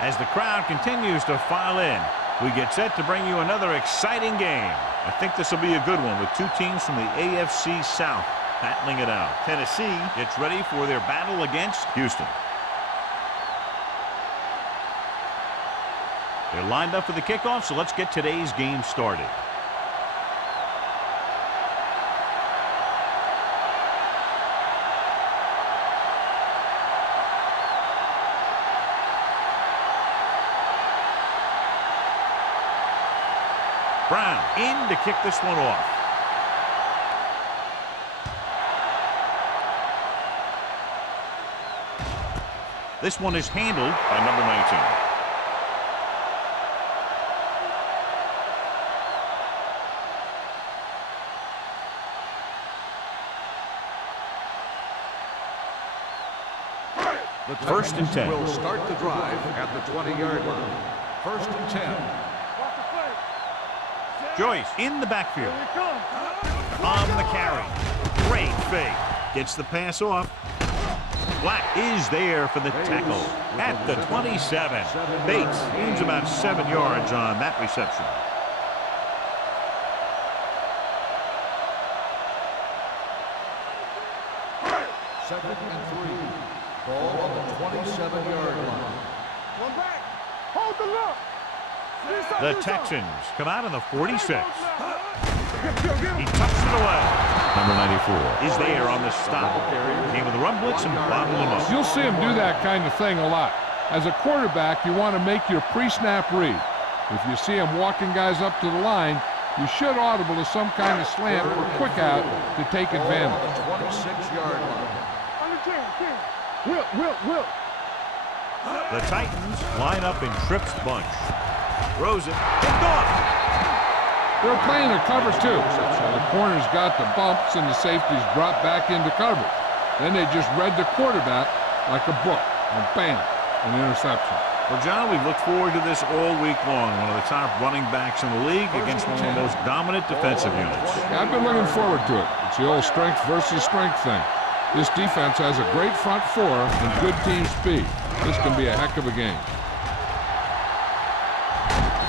As the crowd continues to file in, we get set to bring you another exciting game. I think this will be a good one with two teams from the AFC South battling it out. Tennessee gets ready for their battle against Houston. They're lined up for the kickoff, so let's get today's game started. Brown in to kick this one off. This one is handled by number 19. The First and 10. Will start the drive at the 20-yard line. First and 10. Joyce in the backfield. On the carry. Great fake. Gets the pass off. Black is there for the tackle at the 27. Bates gains about 7 yards on that reception. Second and 3. Ball on the 27-yard line. One back. Hold the look. The Texans come out on the 46. He tucks it away. Number 94 is there on the stop. Came with the run blitz and bottled him up. You'll see him do that kind of thing a lot. As a quarterback, you want to make your pre-snap read. If you see him walking guys up to the line, you should audible to some kind of slant or quick out to take advantage. On the 26-yard line. Will. The Titans line up in Tripp's bunch. Throws it. Kicked off. They're playing a cover two. So the corner's got the bumps and the safeties drop back into coverage. Then they just read the quarterback like a book. And bam, an interception. Well, John, we've looked forward to this all week long. One of the top running backs in the league against one of the most dominant defensive units. I've been looking forward to it. It's the old strength versus strength thing. This defense has a great front four and good team speed. This can be a heck of a game.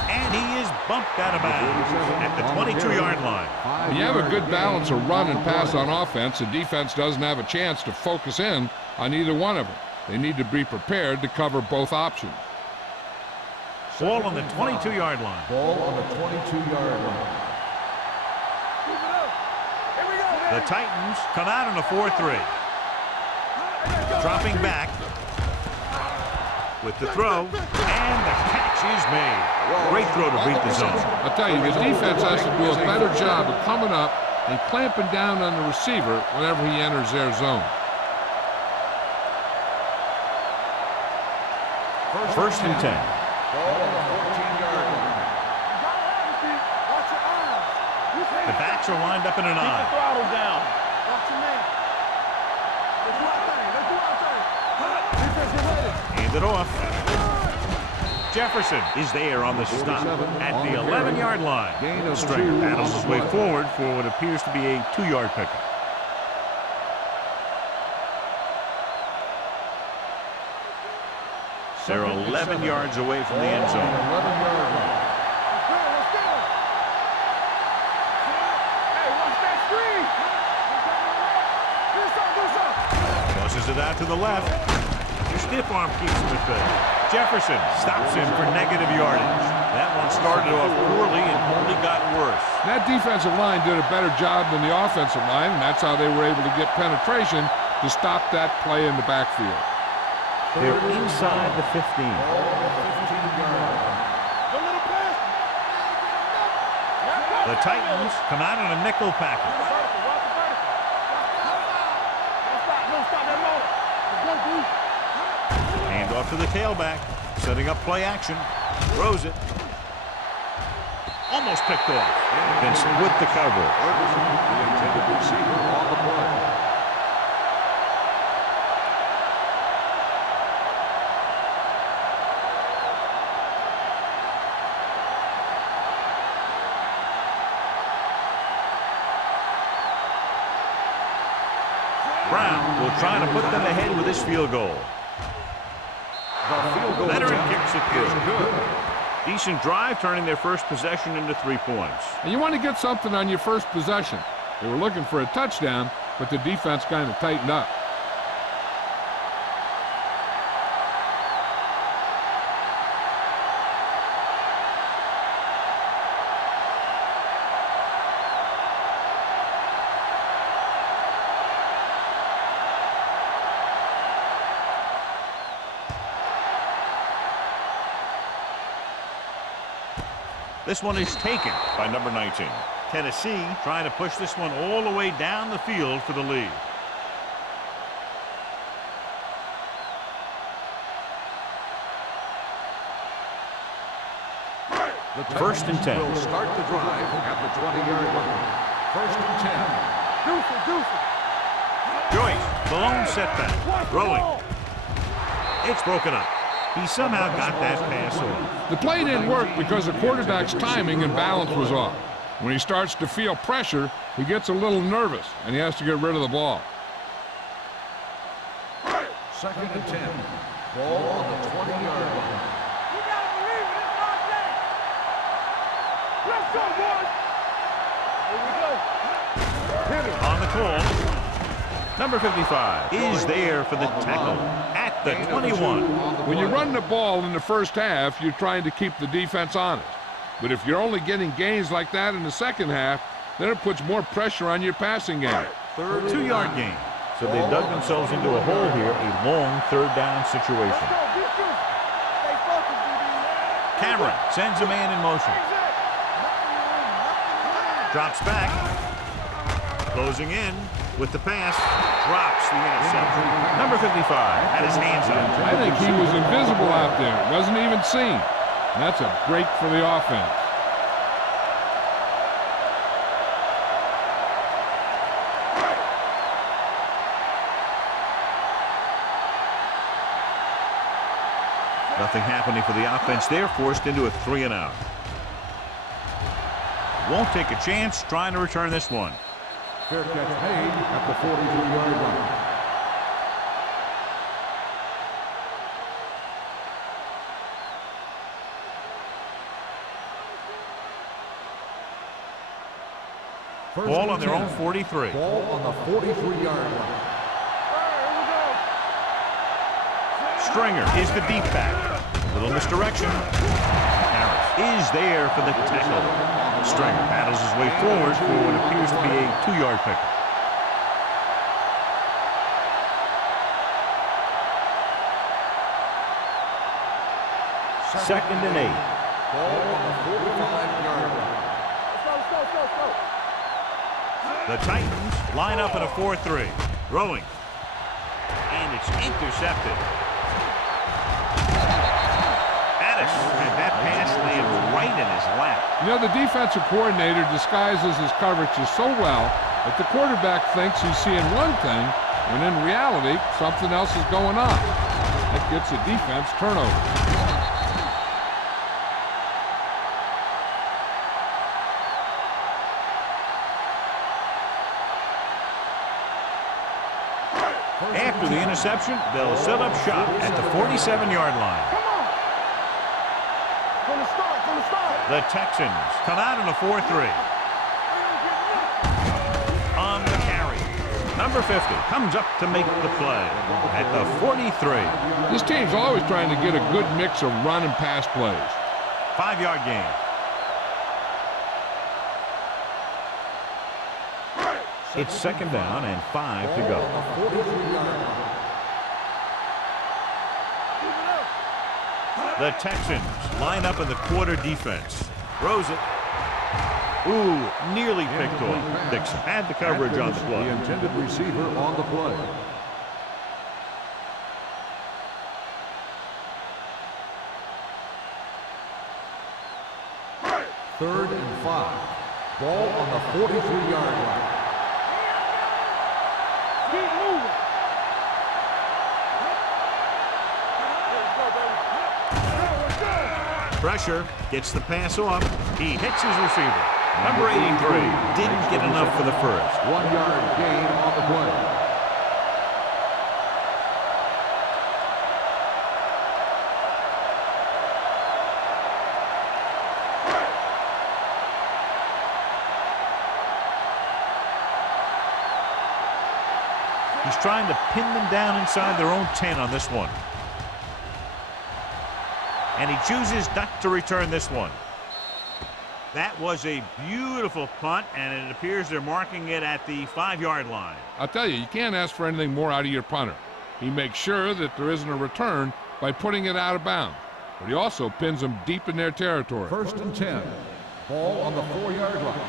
And he is bumped out of bounds at the 22-yard line. When you have a good balance of run and pass on offense, the defense doesn't have a chance to focus in on either one of them. They need to be prepared to cover both options. Ball on the 22-yard line. Ball on the 22-yard line. The Titans come out on a 4-3. Dropping back with the throw, and the catch is made. Great throw to beat the zone. I'll tell you, the defense has to do a better job of coming up and clamping down on the receiver whenever he enters their zone. First and 10. Ball on the 14-yard line. The backs are lined up in an I. Throttle down. Watch your man. Let's do our thing. Hand it off. Jefferson is there on the stop at the 11-yard line. Stringer battles his way forward for what appears to be a 2-yard pickup. They're 11 yards away from the end zone. 11-yard line. Tosses it out to the left. The stiff arm keeps him at bay. Jefferson stops him for negative yardage. That one started off poorly and only got worse. That defensive line did a better job than the offensive line, and that's how they were able to get penetration to stop that play in the backfield. They're inside the 15. The Titans come out on a nickel package. Hand off to the tailback, setting up play action. Throws it. Almost picked off. Then split the cover. The intended receiver on the play. Brown will try to put them ahead with this field goal. The field goal Veteran attempt kicks it is good. good. Decent drive, turning their first possession into 3 points. And you want to get something on your first possession. They were looking for a touchdown, but the defense kind of tightened up. This one is taken by number 19. Tennessee trying to push this one all the way down the field for the lead. The First and 10. will start the drive at the 20-yard line. First and 10. Joyce, the lone setback. Throwing. It's broken up. He somehow got that pass off. The play didn't work because the quarterback's timing and balance was off. When he starts to feel pressure, he gets a little nervous, and he has to get rid of the ball. Second and 10. Ball on the 20-yard line. You gotta believe it. It's our day. Let's go, boys. Here we go. Hit it. On the call. Number 55 is there for the tackle at the 21. When you run the ball in the first half, you're trying to keep the defense honest. But if you're only getting gains like that in the second half, then it puts more pressure on your passing game. Third 2-yard gain. So they dug themselves into a hole here, a long third down situation. Let's go. Be true. Stay focused, DB. Cameron sends a man in motion. Drops back. Closing in with the pass. Drops the interception. Number 55 had his hands up. I think he was invisible out there. Wasn't even seen. And that's a break for the offense. Nothing happening for the offense there, forced into a 3-and-out. Won't take a chance trying to return this one. Fair catch made at the 43-yard line. Ball on their own 43. Ball on the 43-yard line. Stringer is the deep back. Little misdirection. Harris is there for the tackle. Stringer battles his way forward for what appears to be a 2-yard pickup. Second and 8. Ball on the 45-yard line. Let's go. The Titans line up in a 4-3. Throwing. And it's intercepted. Addis had that pass land right in his lap. You know, the defensive coordinator disguises his coverages so well that the quarterback thinks he's seeing one thing, when in reality, something else is going on. That gets the defense turnover. After the interception, they'll set up shop at the 47-yard line. Come on. From the start. The Texans come out in a 4-3. On the carry. Number 50 comes up to make the play at the 43. This team's always trying to get a good mix of run and pass plays. 5-yard gain. It's second down and 5 to go. The Texans line up in the quarter defense. Throws it. Ooh, nearly picked off. Dixon had the coverage on the play. The intended receiver on the play. Third and 5. Ball on the 43-yard line. Keep moving. Pressure, gets the pass off. He hits his receiver. Number 83 didn't get enough for the first. 1-yard gain on the play. He's trying to pin them down inside their own 10 on this one. And he chooses not to return this one. That was a beautiful punt, and it appears they're marking it at the 5-yard line. I'll tell you can't ask for anything more out of your punter. He makes sure that there isn't a return by putting it out of bounds, but he also pins them deep in their territory. 1st and 10. Ball on the 4-yard line.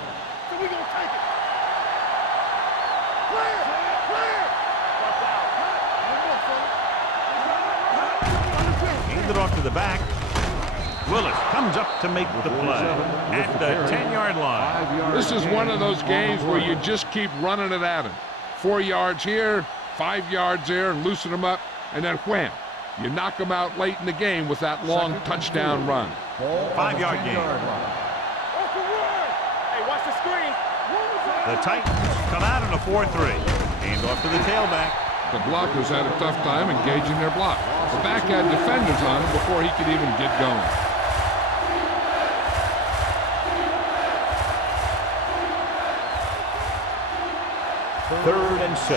So we gonna take it. Clear! Clear! Hand it off to the back. Willis comes up to make the play at the 10-yard line. This is one of those games where you just keep running it at him. 4 yards here, 5 yards there, and loosen them up, and then wham. You knock them out late in the game with that long touchdown run. 5-yard gain. Hey, watch the screen. The Titans come out in a 4-3. Hand off to the tailback. The blockers had a tough time engaging their block. The back had defenders on him before he could even get going. 3rd and 6.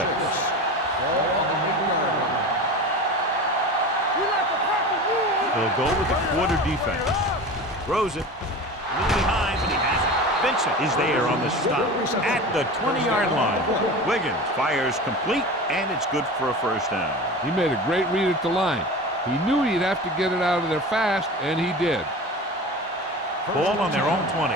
They'll go with the quarter defense. Throws it. A little behind, but he has it. Vincent is there on the stop at the 20-yard line. Wiggins fires complete, and it's good for a 1st down. He made a great read at the line. He knew he'd have to get it out of there fast, and he did. Ball on their own 20.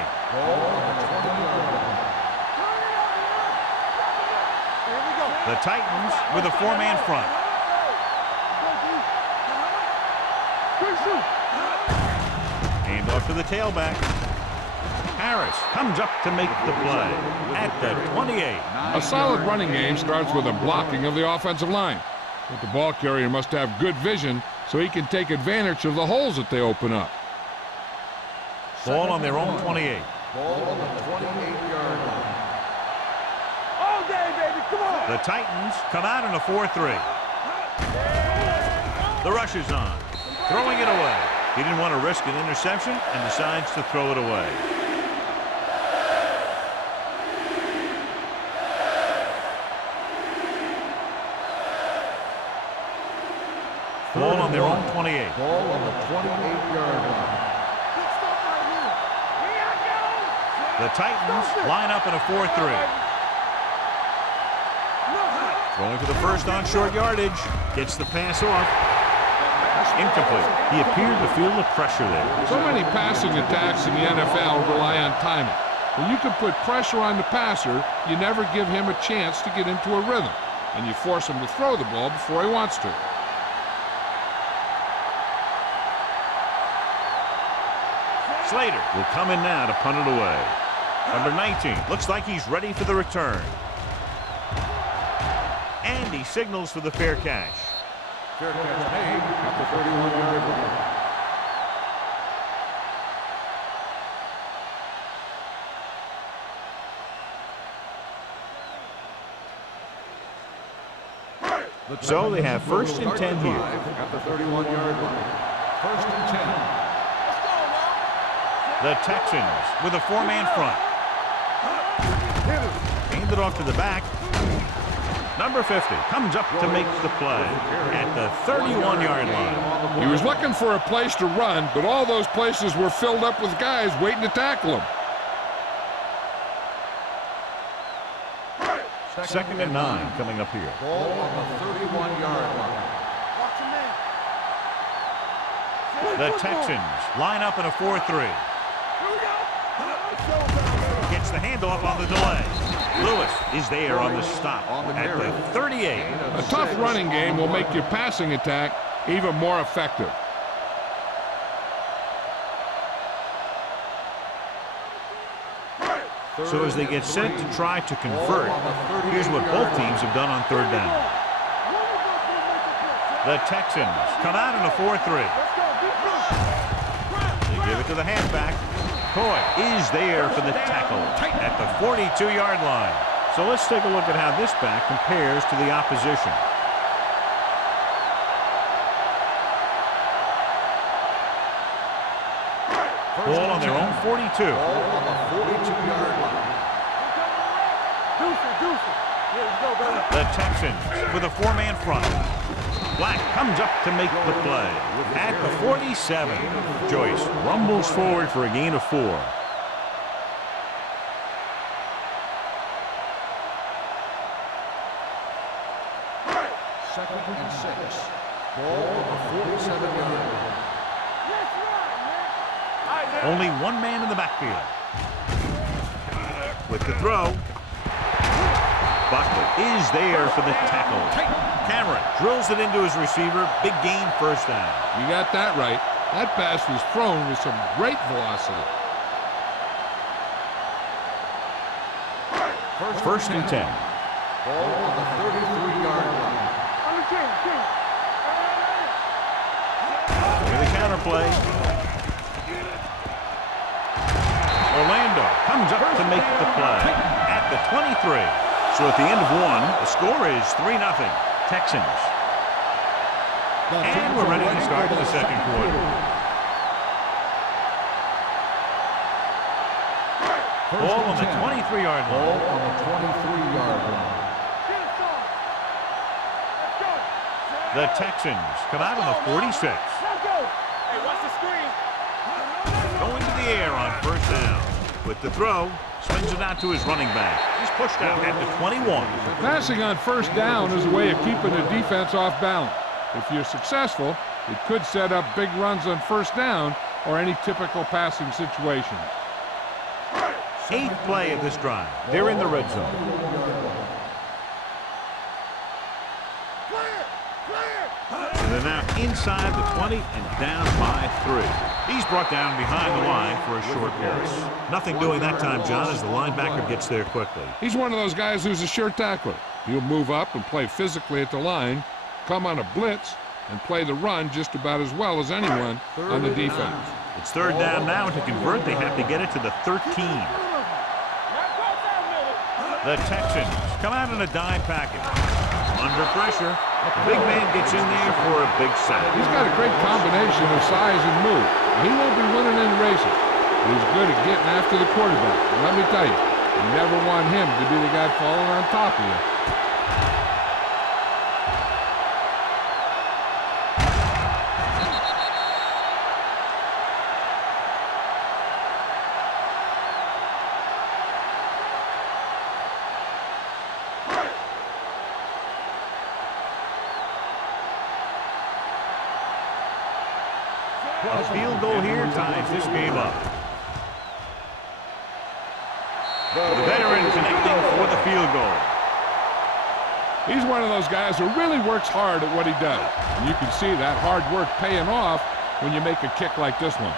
The Titans with a 4-man front. Hand off to the tailback. Harris comes up to make the play at the 28. A solid running game starts with a blocking of the offensive line. But the ball carrier must have good vision so he can take advantage of the holes that they open up. Ball on their own 28. Ball on the 28-yard line. All day, baby, come on. The Titans come out in a 4-3. The rush is on. Throwing it away. He didn't want to risk an interception and decides to throw it away. Ball on their own 28. Ball on the 28-yard line. Good stuff right here. Here I go. The Titans line up in a 4-3. Throwing to the first on short yardage. Gets the pass off. Incomplete. He appeared to feel the pressure there. So many passing attacks in the NFL rely on timing. When you can put pressure on the passer, you never give him a chance to get into a rhythm, and you force him to throw the ball before he wants to. Slater will come in now to punt it away. Number 19 looks like he's ready for the return. And he signals for the fair catch. Fair catch made at the 31-yard line. So they have 1st and 10 here. At the 31-yard line. 1st and 10. The Texans with a 4-man front. Hand it off to the back. Number 50 comes up to make the play at the 31-yard line. He was looking for a place to run, but all those places were filled up with guys waiting to tackle him. 2nd and 9 coming up here. Ball on the 31-yard line. Watch him in. The Texans line up in a 4-3. Gets the handoff on the delay. Lewis is there on the stop at the 38. A tough running game will make your passing attack even more effective. So as they get set to try to convert, here's what both teams have done on 3rd down. The Texans come out in a 4-3. They give it to the halfback. Coy is there for the tackle at the 42-yard line. So let's take a look at how this back compares to the opposition. Ball on their own 42. Ball on the 42-yard line. Deuce it. The Texans with a 4-man front. Black comes up to make the play. At the 47, Joyce rumbles forward for a gain of 4. Second and 6. Ball on the 47-yard line. Only one man in the backfield. With the throw. Buckley is there for the tackle. Cameron drills it into his receiver. Big gain, first down. You got that right. That pass was thrown with some great velocity. First and 10. Ball on the 33-yard line. With a counter play. Orlando comes up to make the play at the 23. So at the end of 1, the score is 3-0. Texans. And we're ready to start the second quarter. Ball on the 23-yard line. Ball on the 23-yard line. The Texans come out on the 46. Hey, watch the screen. Going to the air on first down. With the throw, swings it out to his running back. He's pushed out at the 21. Passing on first down is a way of keeping the defense off balance. If you're successful, it could set up big runs on first down or any typical passing situation. 8th play of this drive. They're in the red zone. And they're now inside the 20 and down by 3. He's brought down behind the line for a short pass. Nothing doing that time, John, as the linebacker gets there quickly. He's one of those guys who's a sure tackler. He'll move up and play physically at the line, come on a blitz, and play the run just about as well as anyone on the defense. It's third down now, and to convert, they have to get it to the 13. The Texans come out in a dime package. Under pressure, the big man gets in there for a big sack. He's got a great combination of size and move. He won't be winning any races, but he's good at getting after the quarterback. And let me tell you, you never want him to be the guy falling on top of you. A field goal here ties this game up. The veteran connecting for the field goal. He's one of those guys who really works hard at what he does. And you can see that hard work paying off when you make a kick like this one.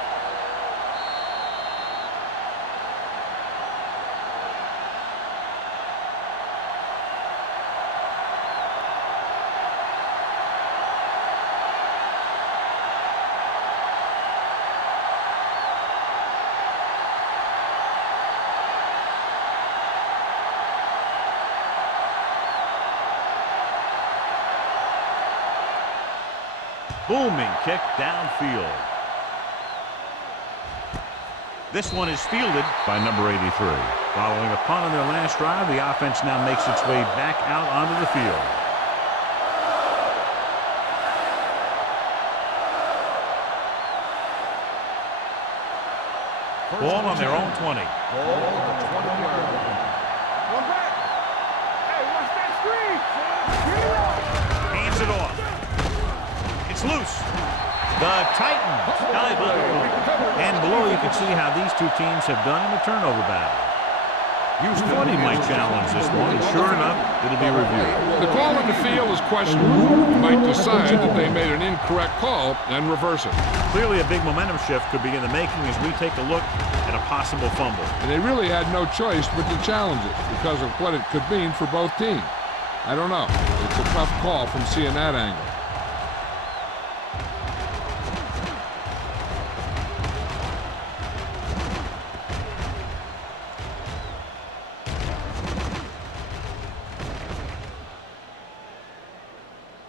Booming kick downfield. This one is fielded by number 83. Following a punt on their last drive, the offense now makes its way back out onto the field. Ball on their own 20. Ball on the 20-yard line. One back. Hey, watch that screen. Hands it off. It's loose. The Titans dive on it. And below you can see how these two teams have done in the turnover battle. Houston might challenge this one. Sure enough, it'll be reviewed. The call on the field is questionable. You might decide that they made an incorrect call and reverse it. Clearly a big momentum shift could be in the making as we take a look at a possible fumble. And they really had no choice but to challenge it because of what it could mean for both teams. I don't know. It's a tough call from seeing that angle.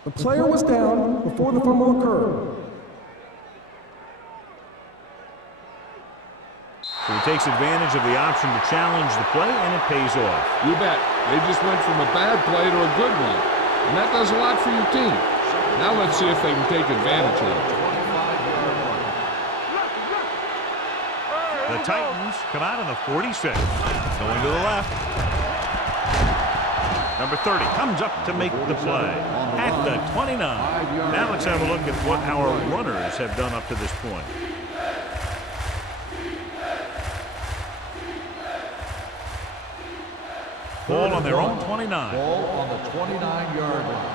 The player was down before the fumble occurred. So he takes advantage of the option to challenge the play, and it pays off. You bet. They just went from a bad play to a good one, and that does a lot for your team. Now let's see if they can take advantage of it. The Titans come out on the 46. Going to the left. Number 30 comes up to make the play at the 29. Now let's have a look at what our runners have done up to this point. Ball on their own 29. Ball on the 29-yard line.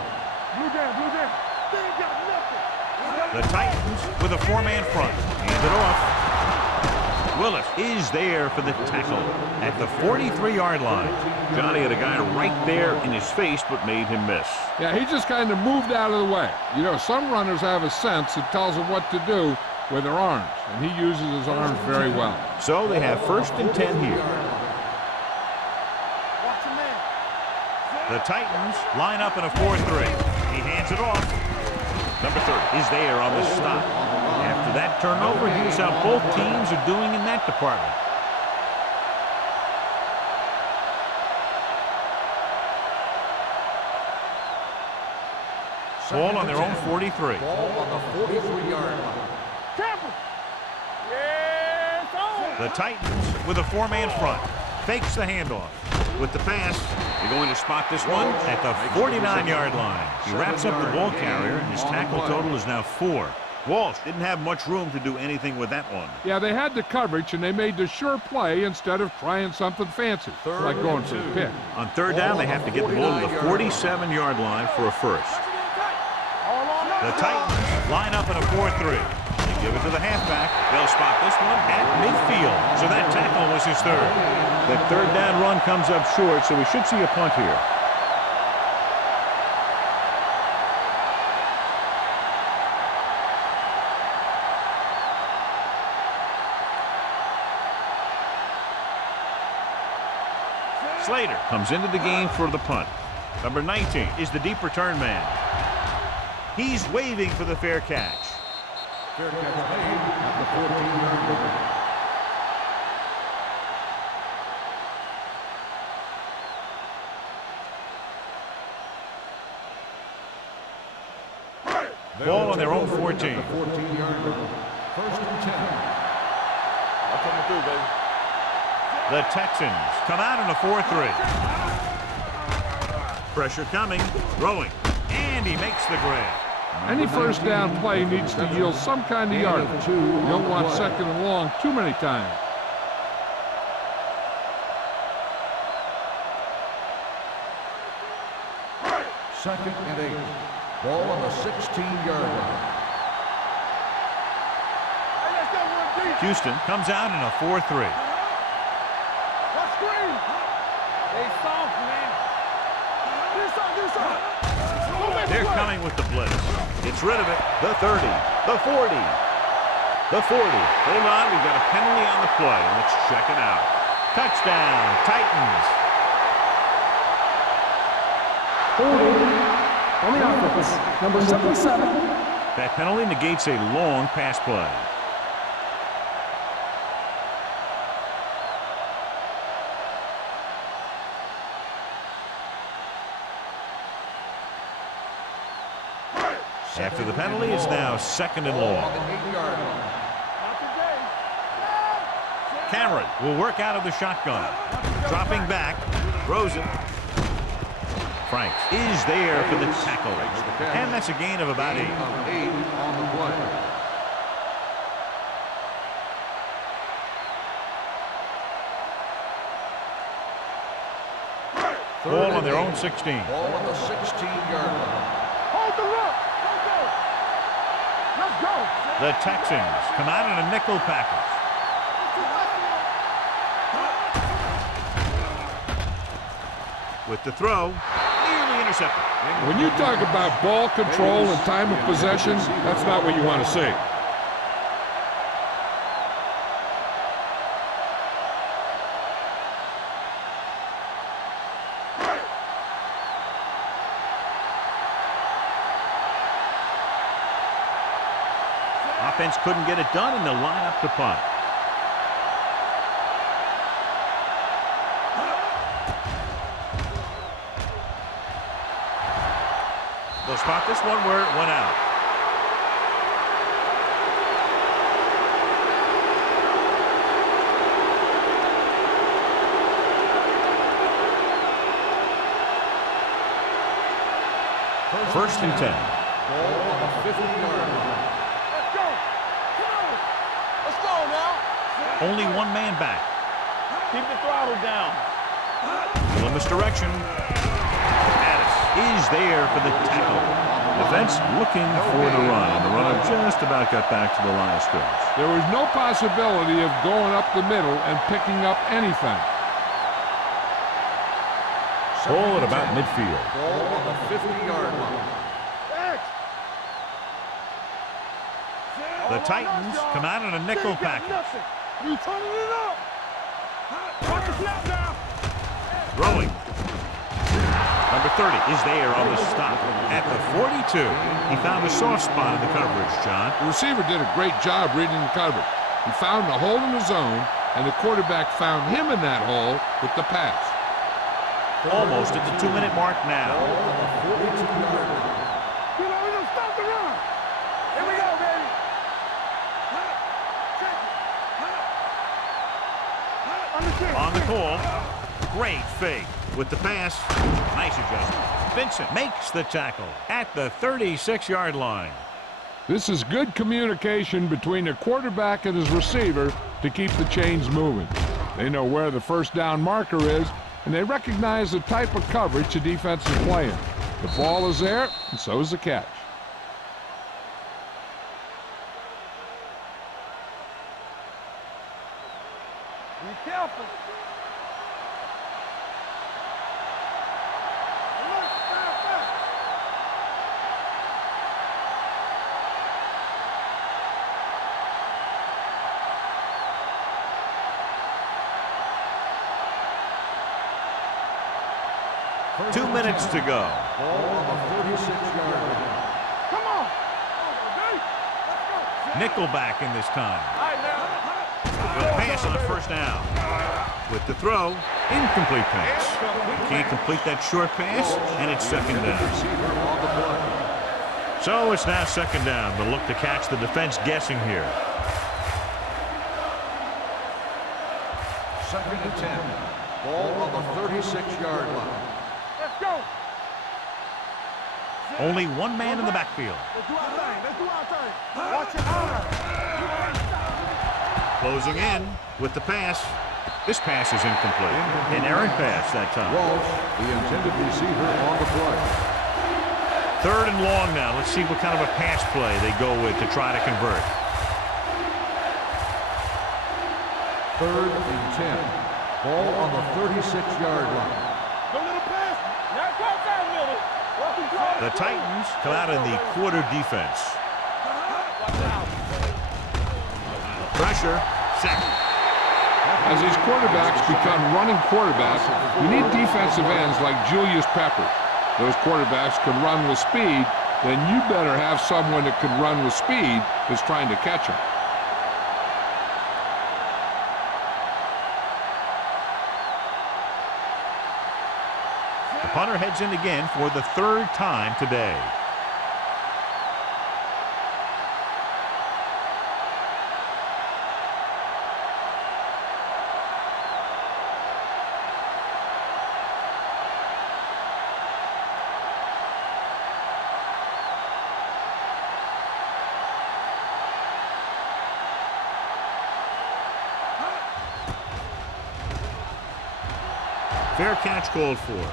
Blue down, blue down. They ain't got nothing. The Titans with a four-man front. Hand it off. Willis is there for the tackle at the 43-yard line. Johnny had a guy right there in his face but made him miss. Yeah, he just kind of moved out of the way. You know, some runners have a sense that tells them what to do with their arms, and he uses his arms very well. So they have 1st and 10 here. Watch your man. The Titans line up in a 4-3. He hands it off. Number 30 is there on the stop. After that turnover, here's how both teams are doing in that department. Ball on their own 43. Ball on the 43-yard line. Campbell. Yes, on. The Titans with a four-man front. Fakes the handoff. With the pass, they're going to spot this one at the 49-yard line. He wraps up the ball carrier, and his tackle total is now 4. Walsh didn't have much room to do anything with that one. Yeah, they had the coverage, and they made the sure play instead of trying something fancy, like going for the pick. On 3rd down, they have to get the ball to the 47-yard line for a first. The Titans line up in a 4-3. They give it to the halfback. They'll spot this one at midfield. So that tackle was his 3rd. That 3rd down run comes up short, so we should see a punt here. Slater comes into the game for the punt. Number 19 is the deep return man. He's waving for the fair catch. Fair catch made at the 14-yard line. Ball on their own 14. 14-yard line. 1st and 10. I'll come through, baby. The Texans come out in a 4-3. Pressure coming, throwing, and he makes the grab. Any first down play needs to yield some kind of yardage. You don't want 2nd and long too many times. Second and 8. Ball on the 16-yard line. Hey, let's go one deep. Houston comes out in a 4-3. Watch screen. They soft, man. Do something. They're coming with the blitz. Gets rid of it. The 30, the 40, the 40. Hold on, we've got a penalty on the play. Let's check it out. Touchdown, Titans. Holding on the offense, number 77. That penalty negates a long pass play. After the penalty, it's now 2nd and long. On the 8-yard line. Cameron will work out of the shotgun. Dropping back, throws it. Franks is there for the tackle. And that's a gain of about 8. 8 on the play. Ball on their own 16. Ball on the 16-yard line. Hold the look. Let's go. The Texans come out in a nickel package. With the throw, nearly intercepted. When you talk about ball control and time of possession, that's not what you want to see. Offense couldn't get it done, and they'll line up to punt. They'll start this one where it went out. First and 10. Ball on the 50-yard line. Let's go. Come on. Let's go now. Only one man back. Keep the throttle down. Little misdirection. Addis is there for the tackle. Defense looking for the run. The runner just about got back to the line of scrimmage. There was no possibility of going up the middle and picking up anything. Ball at about midfield. Ball on the 50-yard line. The Titans come out in a nickel package. You turning it up. Watch the snap now. Throwing. Number 30 is there on the stop. At the 42, he found a soft spot in the coverage, John. The receiver did a great job reading the coverage. He found a hole in the zone, and the quarterback found him in that hole with the pass. Almost at the 2-minute mark now. You know, we're going to stop the run. Here we go, baby. On the call. Great fake. With the pass. Nice adjustment. Vincent makes the tackle at the 36-yard line. This is good communication between the quarterback and his receiver to keep the chains moving. They know where the first down marker is, and they recognize the type of coverage the defense is playing. The ball is there, and so is the catch. Be careful. Alert, fast. First 2 minutes to go. Ball on the 36-yard line. Come on. Let's go. Nickelback in this time. All right, now. Good pass on first down. With the throw, incomplete pass. Can't complete that short pass, and it's second down. Receiver on the play. So it's now second down. They'll look to catch the defense guessing here. Second and 10. Ball on the 36-yard line. Let's go. Only one man in the backfield. Let's do our thing. Watch your eye. Closing in with the pass. This pass is incomplete. An errant pass that time. Walsh, the intended receiver on the play. Third and long now. Let's see what kind of a pass play they go with to try to convert. Third and 10. Ball on the 36-yard line. Go little pass. Now cross out middle. The Titans come out in the quarter defense. Pressure. Second. As these quarterbacks become running quarterbacks, you need defensive ends like Julius Peppers. Those quarterbacks can run with speed, then you better have someone that can run with speed that's trying to catch them. The punter heads in again for the third time today. Fair catch called for.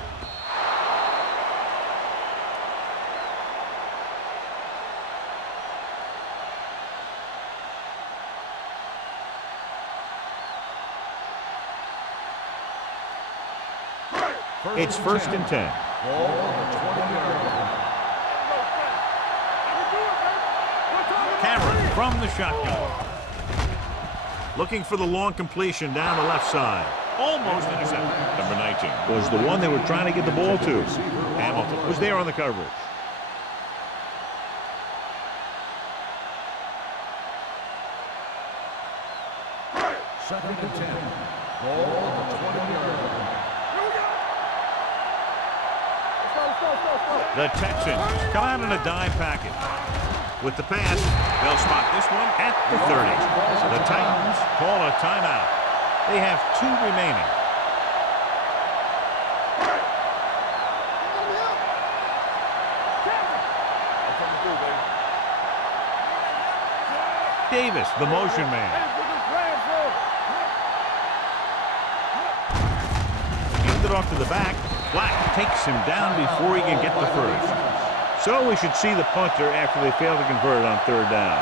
It's first and 10. Ball on the 20-yard line. Cameron from the shotgun. Looking for the long completion down the left side. Almost intercepted. Number 19 was the one they were trying to get the ball to. Hamilton was there on the coverage. Second and 10. Ball on the 20-yard line. The Texans come out in a dime package. With the pass, they'll spot this one at the 30. The Titans call a timeout. They have 2 remaining. Davis, the motion man. Hand it off to the back. Black takes him down before he can get the first. So we should see the punter after they fail to convert on 3rd down.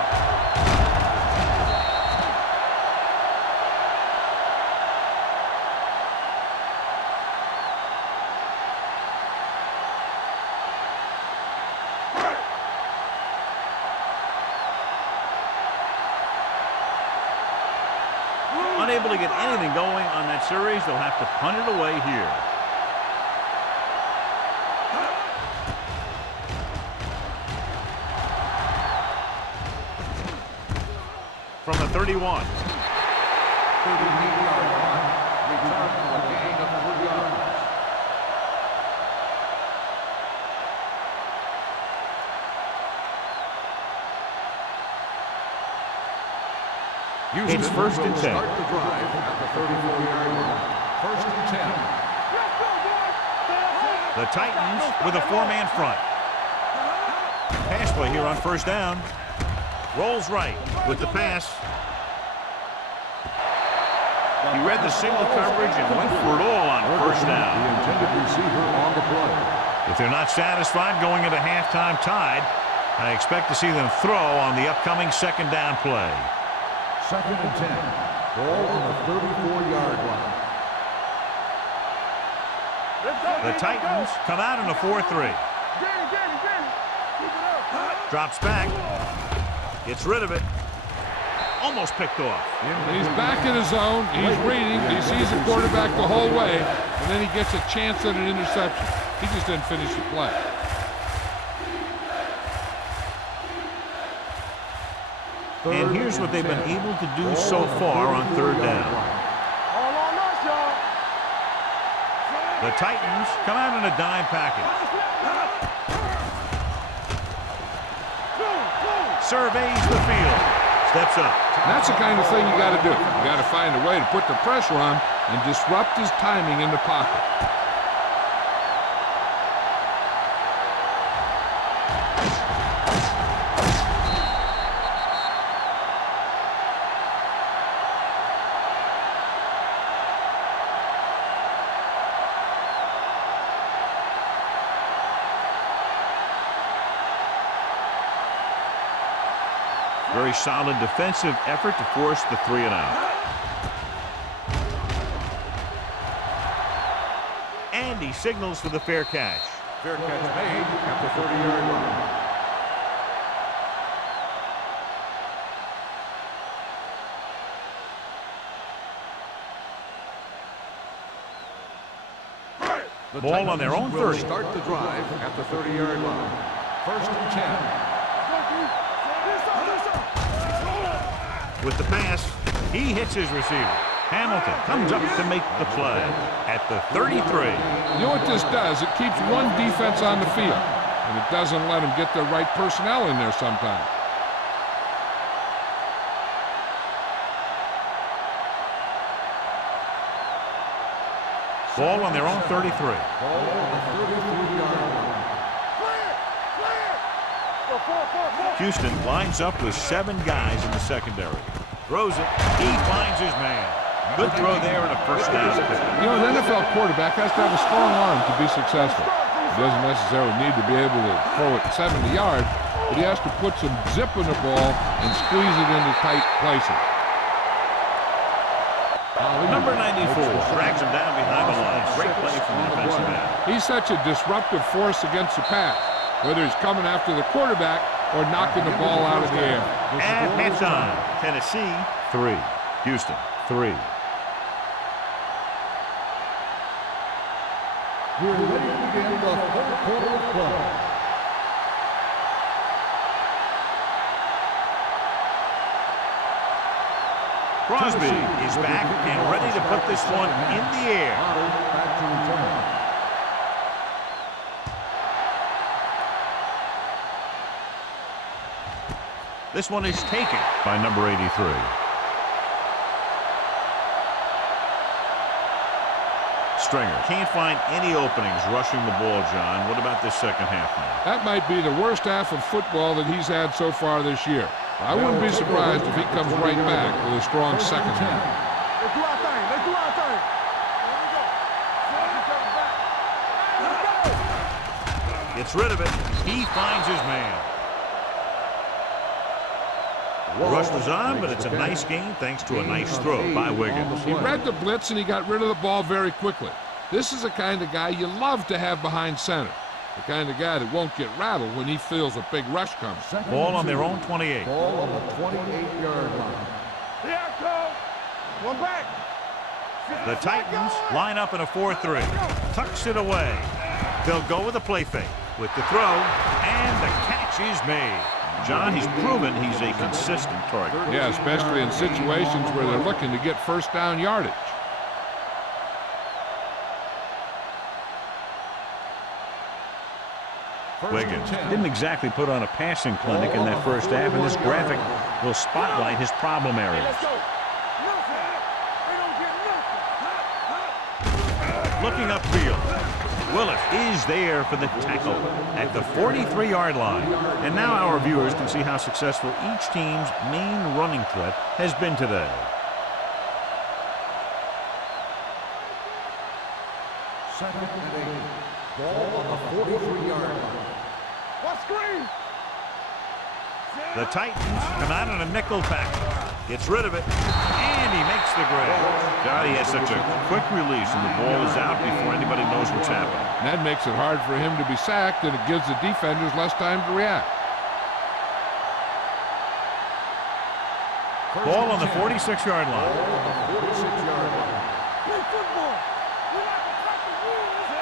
Unable to get anything going on that series, they'll have to punt it away here. From the 31. 38-yard punt. Return for a gain of 3 yards. Houston It's 1st and 10. Start the drive at the 34-yard line. 1st and 10. The Titans with a 4-man front. Pass play here on 1st down. Rolls right with the pass. He read the single coverage and went for it all on 1st down. The intended receiver on the play. If they're not satisfied going into halftime tied, I expect to see them throw on the upcoming 2nd down play. 2nd and 10. Ball on the 34-yard line. The Titans come out in a 4-3. Drops back. Gets rid of it. Almost picked off. He's back in his zone. He's reading. He sees the quarterback the whole way, and then he gets a chance at an interception. He just didn't finish the play. And here's what they've been able to do so far on 3rd down. The Titans come out in a dime package. Surveys the field. Steps up. That's the kind of thing you got to do. You got to find a way to put the pressure on and disrupt his timing in the pocket. Very solid defensive effort to force the 3-and-out. And he signals for the fair catch. Fair catch made at the 30-yard line. Ball on their own 30. Start the drive at the 30-yard line. 1st and 10. With the pass, he hits his receiver. Hamilton comes up to make the play at the 33. You know what this does? It keeps one defense on the field, and it doesn't let them get the right personnel in there sometimes. Ball on their own 33. Ball on the 33-yard line. Houston lines up with 7 guys in the secondary. Throws it. He finds his man. Good throw there and a 1st down. You know, an NFL quarterback has to have a strong arm to be successful. He doesn't necessarily need to be able to throw it 70 yards, but he has to put some zip in the ball and squeeze it into tight places. Number 94 drags him down behind the line. Great play from the defensive end. He's such a disruptive force against the pass, whether he's coming after the quarterback or knocking the ball out of the air. At halftime, Tennessee 3, Houston 3. We're ready to begin the 3rd quarter of play. Crosby is back and ready to put this one in the air. Back to return. This one is taken by number 83. Stringer can't find any openings rushing the ball, John. What about this second half now? That might be the worst half of football that he's had so far this year. I wouldn't be surprised if he comes right back with a strong second half. Let's do our thing. Let's do our thing. Here we go. Gets rid of it. He finds his man. Rush was on, but it's a nice gain thanks to a nice throw by Wiggins. He read the blitz and he got rid of the ball very quickly. This is the kind of guy you love to have behind center. The kind of guy that won't get rattled when he feels a big rush comes. Ball on their own 28. Ball on the 28-yard line. Here it goes. One back. The Titans line up in a 4-3. Tucks it away. They'll go with a play fake. With the throw, and the catch is made. John, he's proven he's a consistent target. Yeah, especially in situations where they're looking to get first down yardage. Wiggins didn't exactly put on a passing clinic in that first half, and this graphic will spotlight his problem areas. Let's go. Looking upfield. Willis is there for the tackle at the 43-yard line. And now our viewers can see how successful each team's main running threat has been today. Second and 8. Ball on the 43-yard line. What screen? The Titans come out in a nickel tackle. Gets rid of it, and he makes the grab. God, he has such a quick release, and the ball is out before anybody knows what's happening. And that makes it hard for him to be sacked, and it gives the defenders less time to react. Ball on the 46-yard line. Play football.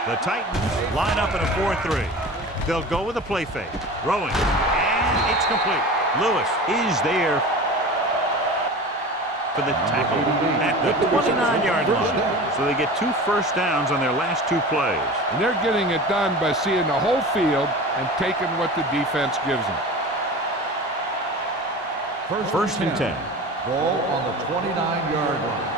The Titans line up in a 4-3. They'll go with a play fake. Throwing, and it's complete. Lewis is there for the tackle at the 29-yard line. So they get 2 first downs on their last 2 plays. And they're getting it done by seeing the whole field and taking what the defense gives them. First and 10. Ball on the 29-yard line.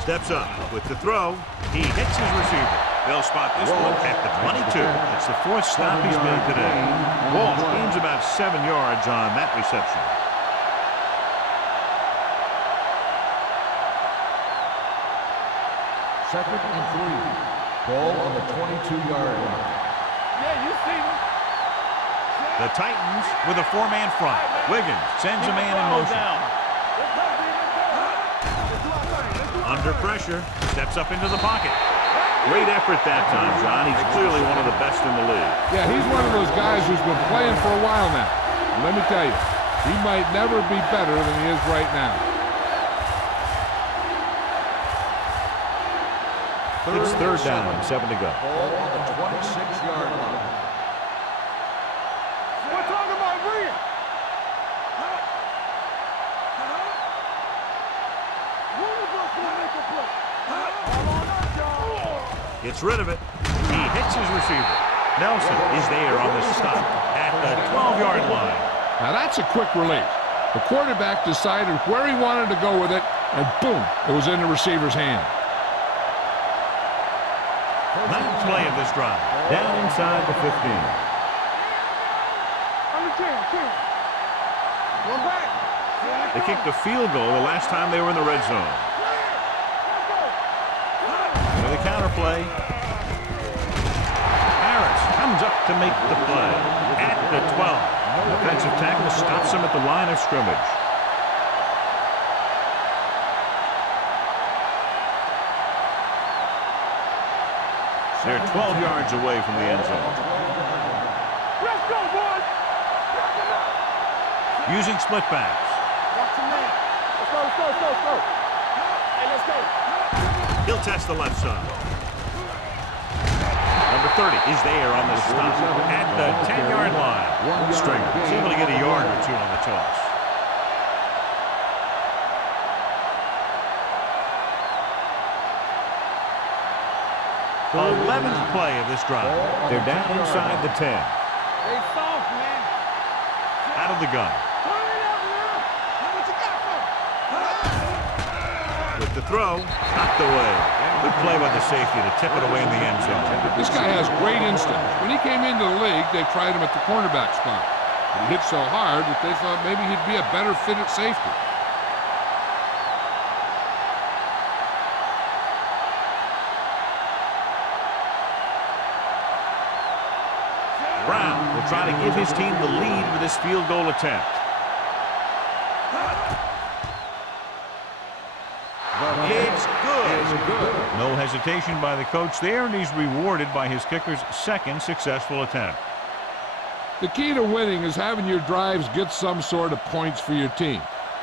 Steps up with the throw. He hits his receiver. They'll spot this one at the 22. It's the 4th stop he's made today. Walsh gains about 7 yards on that reception. Second and 3. Ball on the 22-yard line. Yeah, you see me. The Titans with a 4-man front. Wiggins sends a man in motion. Under pressure, steps up into the pocket. Great effort that time, John. He's clearly one of the best in the league. Yeah, he's one of those guys who's been playing for a while now. And let me tell you, he might never be better than he is right now. It's 3rd down, 7 to go. Ball on the 26-yard line. We're talking about Reed. Gets rid of it. He hits his receiver. Nelson is there on the stop at the 12-yard line. Now that's a quick release. The quarterback decided where he wanted to go with it, and boom, it was in the receiver's hand. Ninth play of this drive. Down inside the 15. Under 10. One back. They kicked a field goal the last time they were in the red zone. With a counter play. Harris comes up to make the play at the 12. Defensive tackle stops him at the line of scrimmage. They're 12 yards away from the end zone. Let's go, boys. Using split backs. Watch your man. Let's go. Hey, let's go. He'll test the left side. Number 30 is there on the stop at the 10-yard line. Stringer is able to get a yard or 2 on the toss. 11th play of this drive. They're down inside the 10. Hey, soft, man. Out of the gun. Turn it up, man. What you got for? With the throw, knocked away. Good play by the safety to tip it away in the end zone. This guy has great instincts. When he came into the league, they tried him at the cornerback spot. But he hit so hard that they thought maybe he'd be a better fit at safety. Brown will try to give his team the lead with this field goal attempt. It's good. No hesitation by the coach there, and he's rewarded by his kicker's second successful attempt. The key to winning is having your drives get some sort of points for your team.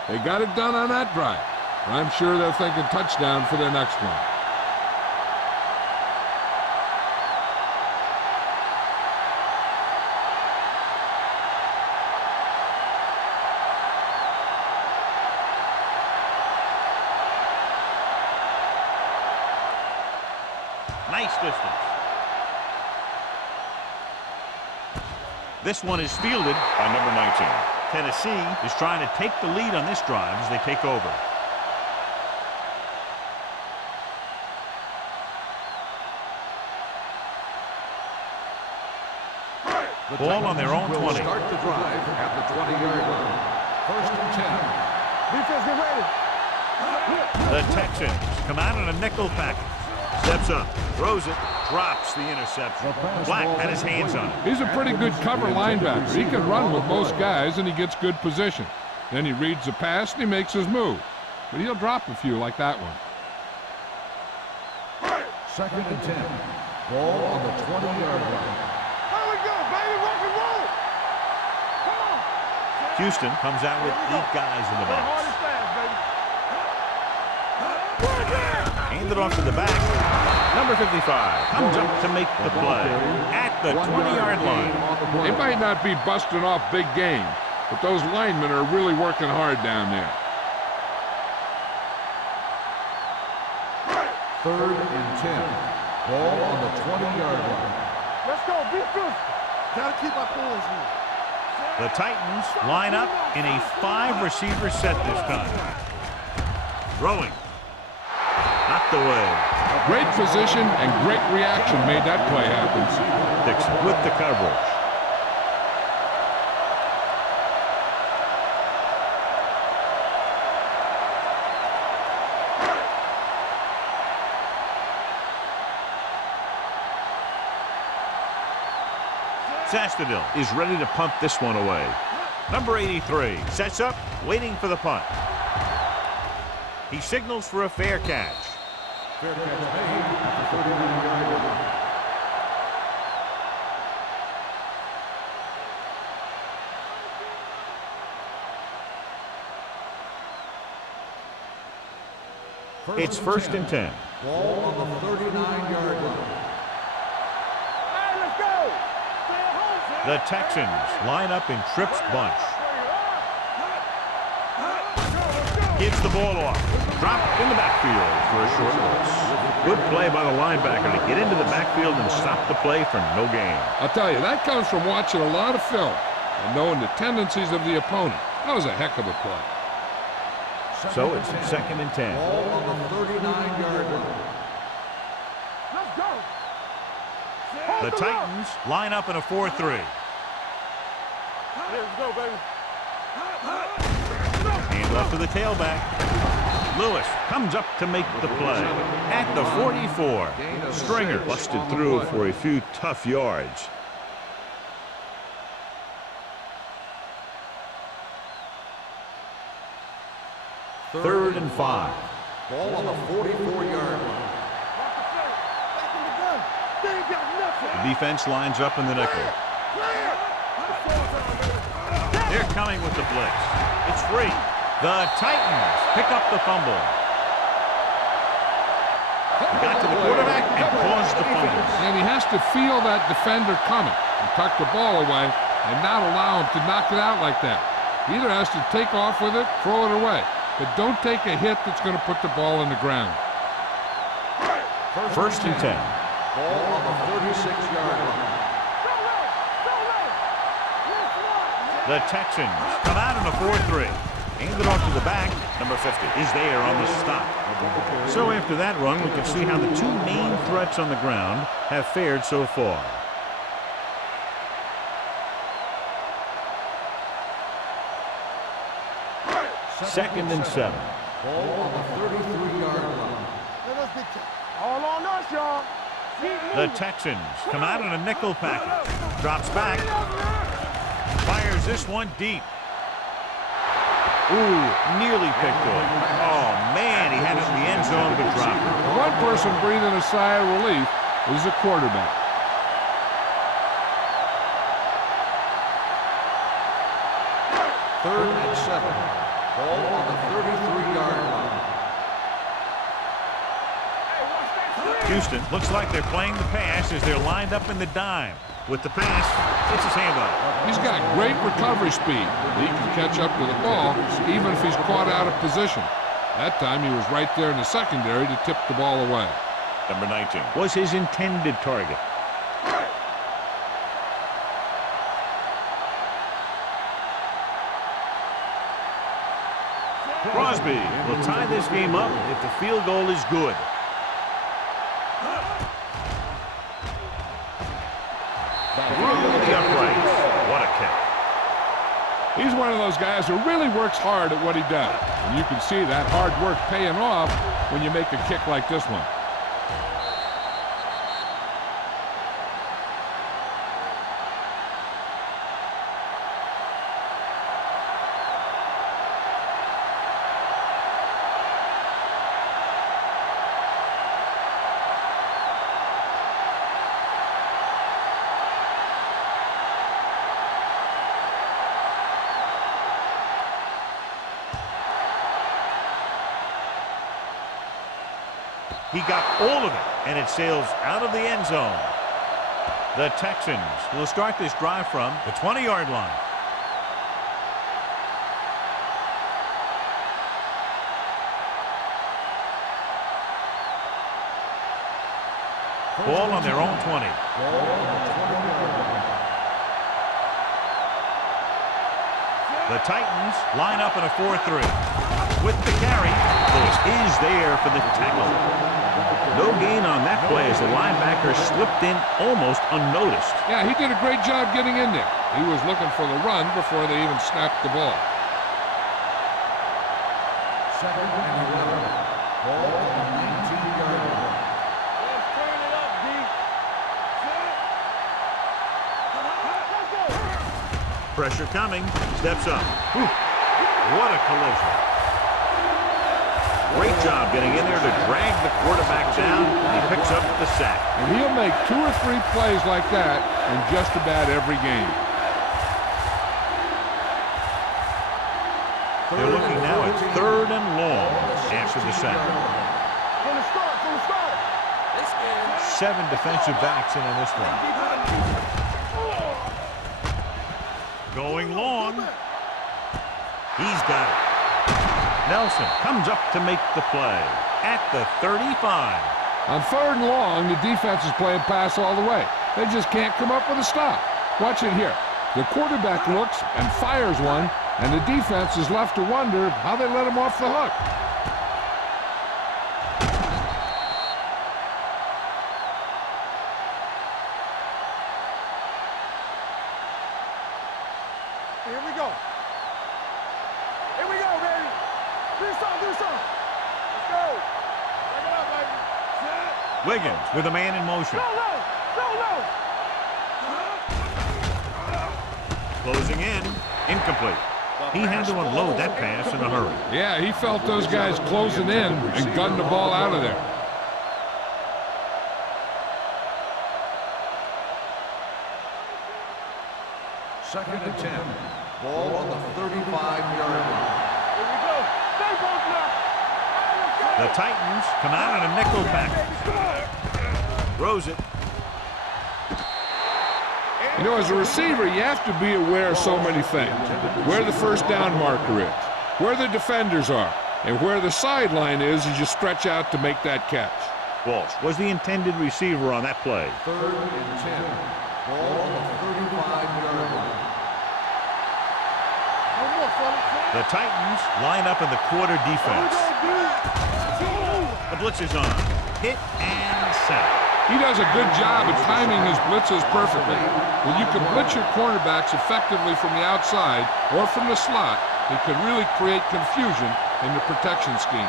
They got it done on that drive. I'm sure they're thinking touchdown for their next one. Nice distance. This one is fielded by number 19. Tennessee is trying to take the lead on this drive as they take over. Ball on their own 20. Start the drive at the 20-yard line. 1st and 10. Defense, get ready. The Texans come out in a nickel package. Steps up, throws it, drops the interception. Black had his hands on it. He's a pretty good cover linebacker. He can run with most guys, and he gets good position. Then he reads the pass, and he makes his move. But he'll drop a few like that one. 2nd and 10. Ball on the 20-yard line. Here we go, baby. Rock and roll. Come on. Houston comes out with 8 guys in the Hard box. and fast, baby. Handed off to the back. Number 55 comes up to make the play at the 20-yard line. They might not be busting off big game, but those linemen are really working hard down there. 3rd and 10. Ball on the 20-yard line. Let's go. Be good. Gotta keep our points here. The Titans line up in a 5-receiver set this time. Throwing. Knocked away. Great position and great reaction made that play happen. Dixon with the coverage. Sastadil is ready to punt this one away. Number 83 sets up, waiting for the punt. He signals for a fair catch. Fair catch made at the 39-yard line. It's 1st and 10. Ball on the 39-yard line. Hey, let's go. The Texans line up in Tripp's bunch. Gives the ball off. Dropped in the backfield for a short loss. Good play by the linebacker to get into the backfield and stop the play for no gain. I'll tell you, that comes from watching a lot of film and knowing the tendencies of the opponent. That was a heck of a play. So it's 2nd and 10. Ball on the 39-yard line. Let's go. The Titans line up in a 4-3. Let's go, baby. Hand off to the tailback. Lewis comes up to make the play at the 44. Stringer busted through for a few tough yards. Third and 5. Ball on the 44-yard line. Back in the gun. They ain't got nothing. The defense lines up in the nickel. Clear. They're coming with the blitz. It's free. The Titans pick up the fumble. He got to the quarterback and caused the fumble. And he has to feel that defender coming and tuck the ball away and not allow him to knock it out like that. He either has to take off with it, throw it away. But don't take a hit that's going to put the ball in the ground. 1st and 10. Ball on the 36-yard line. The Texans come out in a 4-3. Hand it off to the back. Number 50 is there on the stop. So after that run, we can see how the two main threats on the ground have fared so far. Second and 7. Ball on the 33-yard line. All on us, y'all. The Texans come out in a nickel package. Drops back. Fires this one deep. Ooh, nearly picked off. Oh, man, he had it in the end zone but dropped it. One person breathing a sigh of relief is the quarterback. Third and 7. Ball on the 33-yard line. Houston looks like they're playing the pass as they're lined up in the dime. With the pass, it's his handoff. He's got great recovery speed. He can catch up to the ball even if he's caught out of position. That time he was right there in the secondary to tip the ball away. Number 19 was his intended target. Crosby will tie this game up if the field goal is good. Through the uprights. What a kick. He's one of those guys who really works hard at what he does. And you can see that hard work paying off when you make a kick like this one. He got all of it, and it sails out of the end zone. The Texans will start this drive from the 20-yard line. Ball on their own 20. The Titans line up in a 4-3. With the carry, Lewis is there for the tackle. No gain on that play as the linebacker slipped in almost unnoticed. Yeah, he did a great job getting in there. He was looking for the run before they even snapped the ball. Second and 11. Ball on the 19-yard line. Let's turn it up, D. Pressure coming. Steps up. Whew. What a collision. Great job getting in there to drag the quarterback down, and he picks up the sack. And he'll make 2 or 3 plays like that in just about every game. They're looking now at 3rd and long after the sack. From the start. 7 defensive backs in on this one. Going long. He's got it. Nelson comes up to make the play at the 35. On 3rd and long, the defense is playing pass all the way. They just can't come up with a stop. Watch it here. The quarterback looks and fires one, and the defense is left to wonder how they let him off the hook. Here we go. Here we go, baby. Do something. Let's go. Take it up, baby. Set. Wiggins with a man in motion. Go low. Closing in. Incomplete. He had to unload that pass in a hurry. Yeah, he felt those guys closing in and gunned the ball out of there. Second and 10. Ball on the 35-yard line. Here we go. Stay both now. The Titans come out in a nickel package. Throws it. You know, as a receiver, you have to be aware of so many things. Where the first down marker is, where the defenders are, and where the sideline is as you stretch out to make that catch. Walsh was the intended receiver on that play. 3rd and 10. Ball on the 35-yard line. No more, fellas. The Titans line up in the quarter defense. The blitz is on. Hit and sack. He does a good job at timing his blitzes perfectly. When you can blitz your cornerbacks effectively from the outside or from the slot, it can really create confusion in the protection scheme.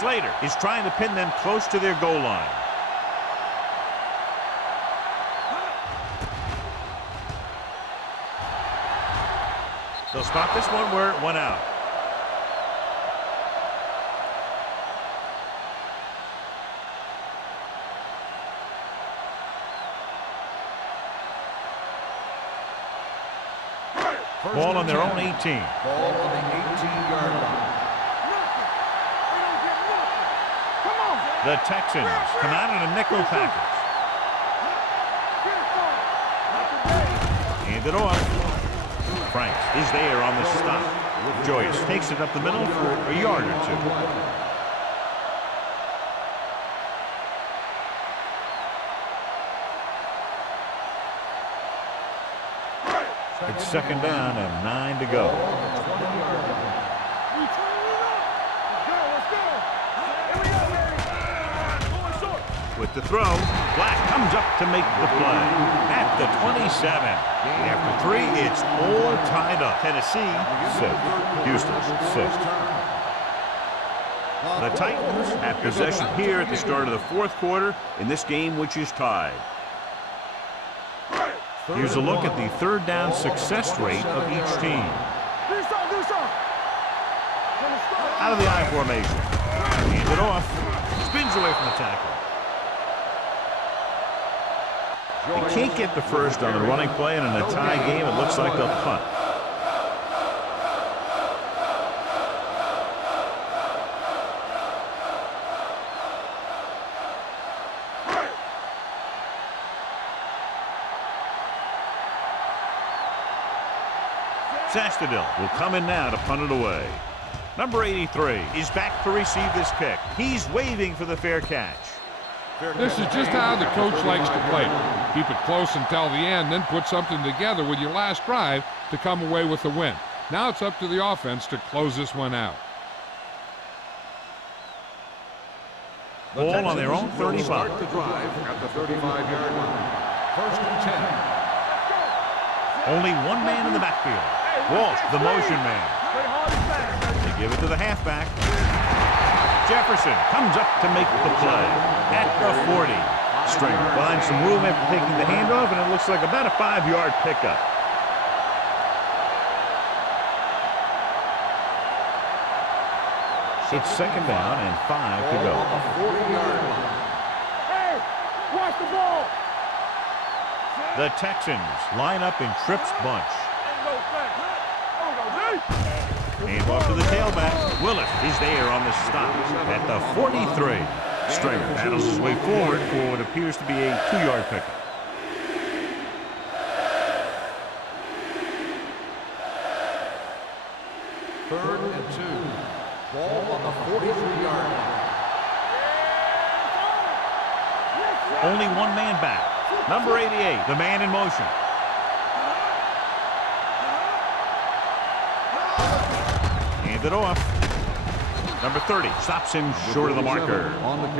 Slater is trying to pin them close to their goal line. They'll stop this one where it went out. Ball on their own 18. Ball on the 18-yard line. The Texans come out in a nickel package. Hand it off. Franks is there on the stop. Joyce takes it up the middle for a yard or two. It's 2nd down and 9 to go. With the throw, Black comes up to make the play at the 27. After 3, it's all tied up. Tennessee 6, Houston 6. The Titans have possession here at the start of the 4th quarter in this game, which is tied. Here's a look at the 3rd down success rate of each team. Out of the I formation. Hand it off. Spins away from the tackle. They can't get the first on the running play, and in a tie game, it looks like they'll punt. Sastadil will come in now to punt it away. Number 83 is back to receive this kick. He's waving for the fair catch. This is just how the coach likes to play. Keep it close until the end, then put something together with your last drive to come away with the win. Now it's up to the offense to close this one out. Ball on their own 35. Start the drive at the 35-yard line. 1st and 10. Only one man in the backfield. Walsh, the motion man. They give it to the halfback. Jefferson comes up to make the play at the 40. Stringer finds some room after taking the handoff, and it looks like about a 5-yard pickup. It's 2nd down and 5 to go. On the 40-yard line. Hey, watch the ball. The Texans line up in Tripp's bunch. Hand off to the tailback. Willis is there on the stop at the 43. Stringer battles his way forward for what appears to be a 2-yard pickup. Third and 2. Ball on the 43-yard line. Only one man back. Number 88, the man in motion. Hand it off. Number 30 stops him short of the marker.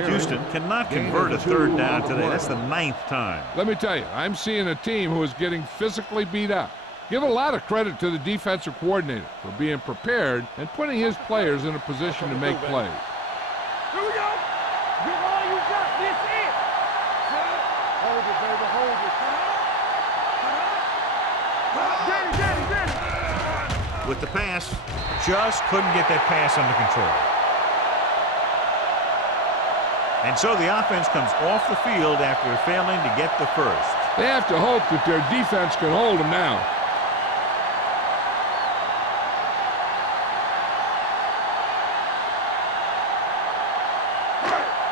Houston cannot convert a 3rd down today. That's the 9th time. Let me tell you, I'm seeing a team who is getting physically beat up. Give a lot of credit to the defensive coordinator for being prepared and putting his players in a position to make plays. Here we go. Give all you got. This it. Hold it, baby. Hold it. Get it. With the pass, just couldn't get that pass under control. And so the offense comes off the field after failing to get the first. They have to hope that their defense can hold them now.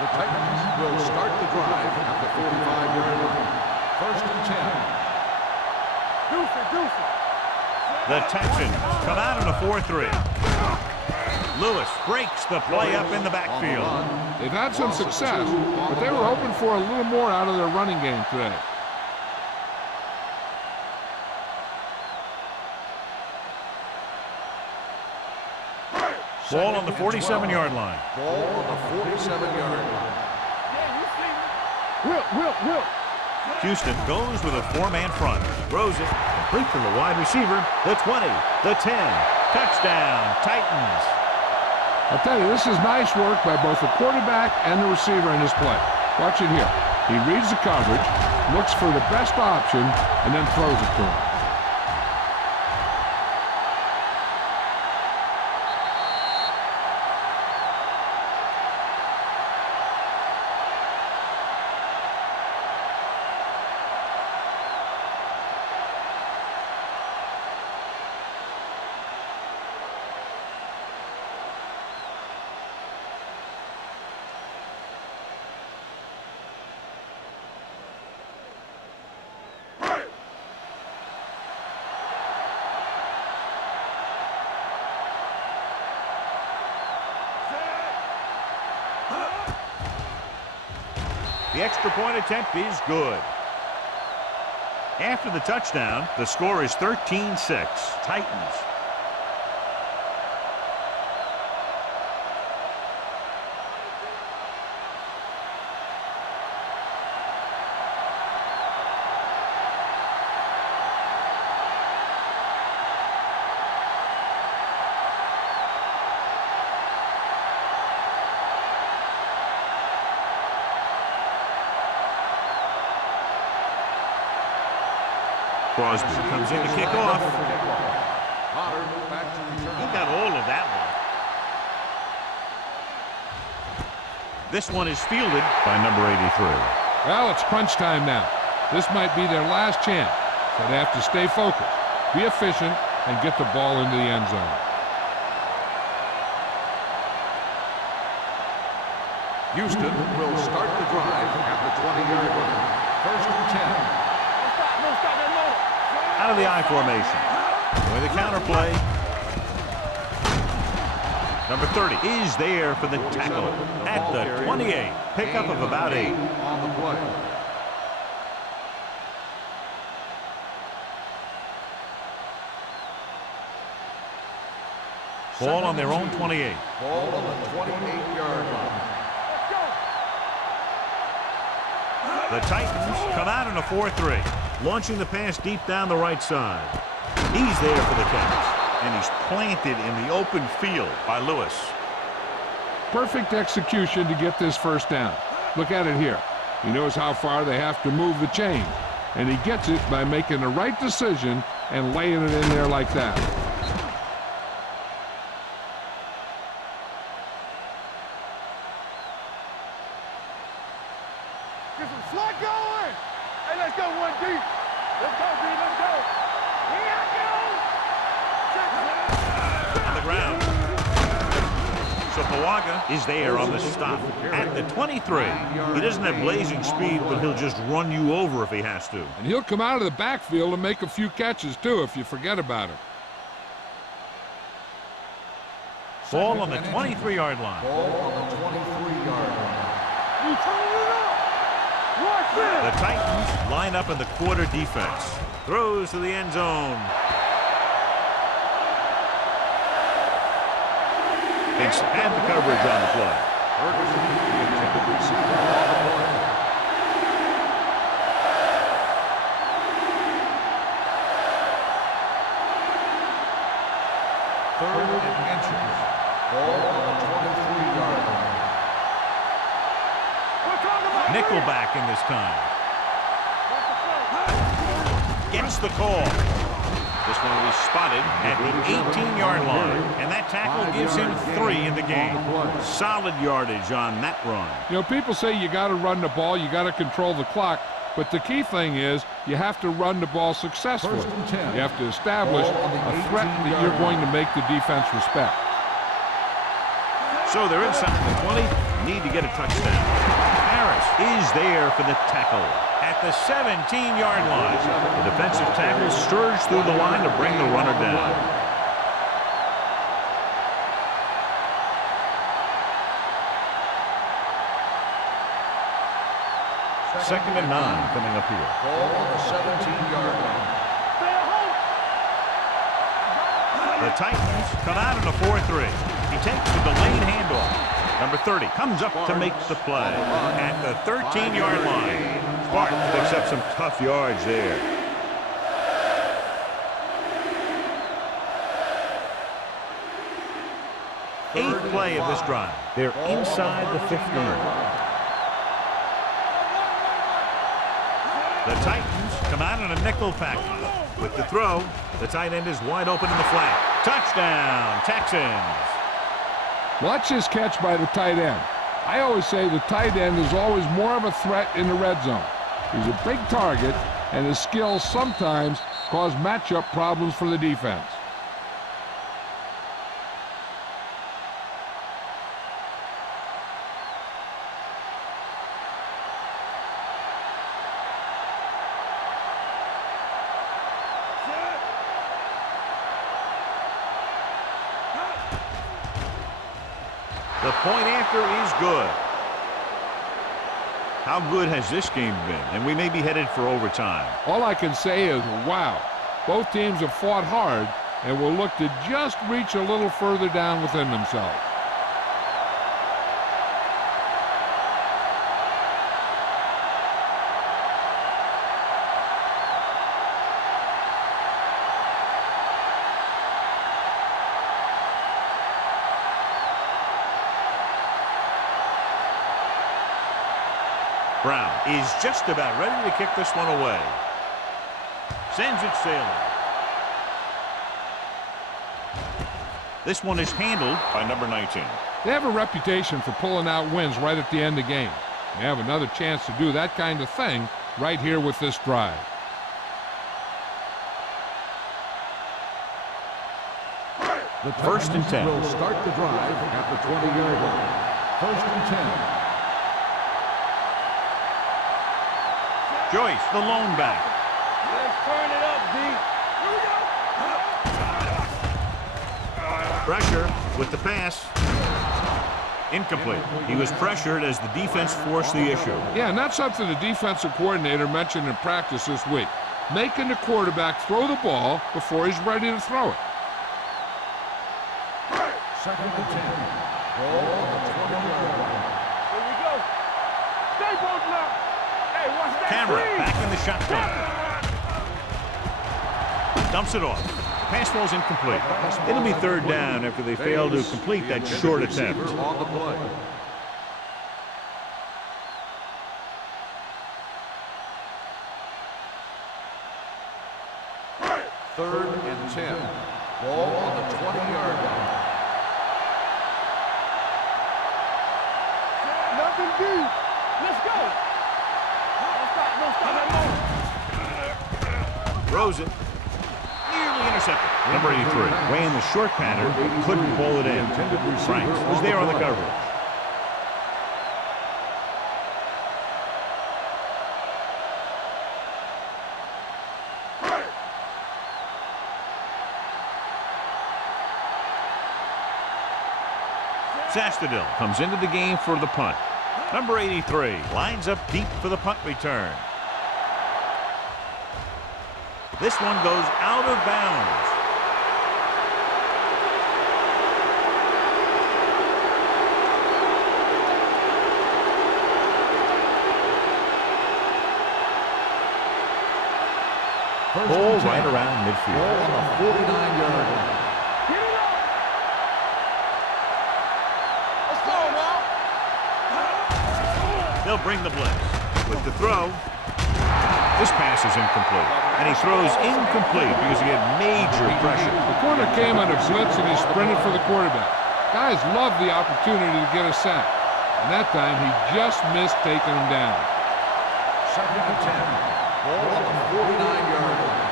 The Titans will start the drive at the 45-yard line. 1st and 10. Deuce it. The Texans come out in a 4-3. Lewis breaks the play up in the backfield. They've had some success, but they were hoping for a little more out of their running game today. Ball on the 47-yard line. Ball on the 47-yard line. Will. Houston goes with a 4-man front. Throws it. Complete to the wide receiver. The 20. The 10. Touchdown, Titans. I'll tell you, this is nice work by both the quarterback and the receiver in this play. Watch it here. He reads the coverage, looks for the best option, and then throws it to him. The extra point attempt is good. After the touchdown, the score is 13-6. Titans. Crosby comes in to kick off. He got all of that one. This one is fielded by number 83. Well, it's crunch time now. This might be their last chance, so they have to stay focused, be efficient, and get the ball into the end zone. Houston will start the drive at the 20-yard line. First and 10. Out of the I formation. With the counter play. Number 30 is there for the tackle at the 28. Pickup of about 8. On the play. Ball on their own 28. Ball on the 28-yard line. The Titans come out in a 4-3. Launching the pass deep down the right side. He's there for the catch. And he's planted in the open field by Lewis. Perfect execution to get this first down. Look at it here. He knows how far they have to move the chain. And he gets it by making the right decision and laying it in there like that. Get some slot going. Hey, let's go one deep. Let's go, B. Let's go. Here I go. On the ground. So Pawaga is there on the stop at the 23. He doesn't have blazing speed, but he'll just run you over if he has to. And he'll come out of the backfield and make a few catches, too, if you forget about him. Ball on the 23-yard line. Ball on the 23-yard line. You turn it up. Watch this. The Titans line up in the quarter defense. Throws to the end zone. Vincent had the coverage on the play. Ferguson, the intended receiver on the play. Third and inches. Ball on the 23-yard line. Nickelback in this time. Gets the call. This one will be spotted at the 18-yard line. And that tackle gives him 3 in the game. Solid yardage on that run. You know, people say you got to run the ball, you got to control the clock. But the key thing is you have to run the ball successfully. You have to establish a threat that you're going to make the defense respect. So they're inside the 20. Need to get a touchdown. Harris is there for the tackle at the 17-yard line. The defensive tackle surged through the line to bring the runner down. Second and 9 coming up here. Ball on the 17-yard line. The Titans come out in a 4-3. He takes the delayed handoff. Number 30 comes up to make the play at the 13-yard line. Barton picks up some tough yards there. Eighth play of this drive. They're inside the 15. The Titans come out in a nickel package. With the throw, the tight end is wide open in the flat. Touchdown, Texans. Watch this catch by the tight end. I always say the tight end is always more of a threat in the red zone. He's a big target, and his skills sometimes cause matchup problems for the defense. The point after is good. How good has this game been? And we may be headed for overtime. All I can say is, wow. Both teams have fought hard and will look to just reach a little further down within themselves. Brown is just about ready to kick this one away. Sends it sailing. This one is handled by number 19. They have a reputation for pulling out wins right at the end of the game. They have another chance to do that kind of thing right here with this drive. The First and 10. will start the drive at the 20-yard line. First and 10. Joyce, the lone back. Let's turn it up, D. Here we go. Pressure with the pass. Incomplete. He was pressured as the defense forced the issue. Yeah, and that's something the defensive coordinator mentioned in practice this week. Making the quarterback throw the ball before he's ready to throw it. Second and 10. Ball on the 20-yard line. Here we go. Stay both now. Hey, watch that Cameron screen. back in the shotgun. Dumps it off. Pass ball's incomplete. It'll be third down after they fail to complete that short attempt. On the play. Third and 10. Ball on the 20-yard line. Nothing deep. Let's go. Don't stop that moment. Throws it. Nearly intercepted. Number 83 ran the short pattern, but couldn't pull it in. Franks was there on the coverage. Sastadil comes into the game for the punt. Number 83 lines up deep for the punt return. This one goes out of bounds. Ball right around midfield. Ball on the 49-yard line. Get it up. Let's go now. They'll bring the blitz. With the throw, this pass is incomplete. And he throws incomplete because he had major pressure. The corner came on a blitz and he sprinted for the quarterback. Guys love the opportunity to get a sack. And that time he just missed taking him down. Second and 10. Ball on the 49-yard line.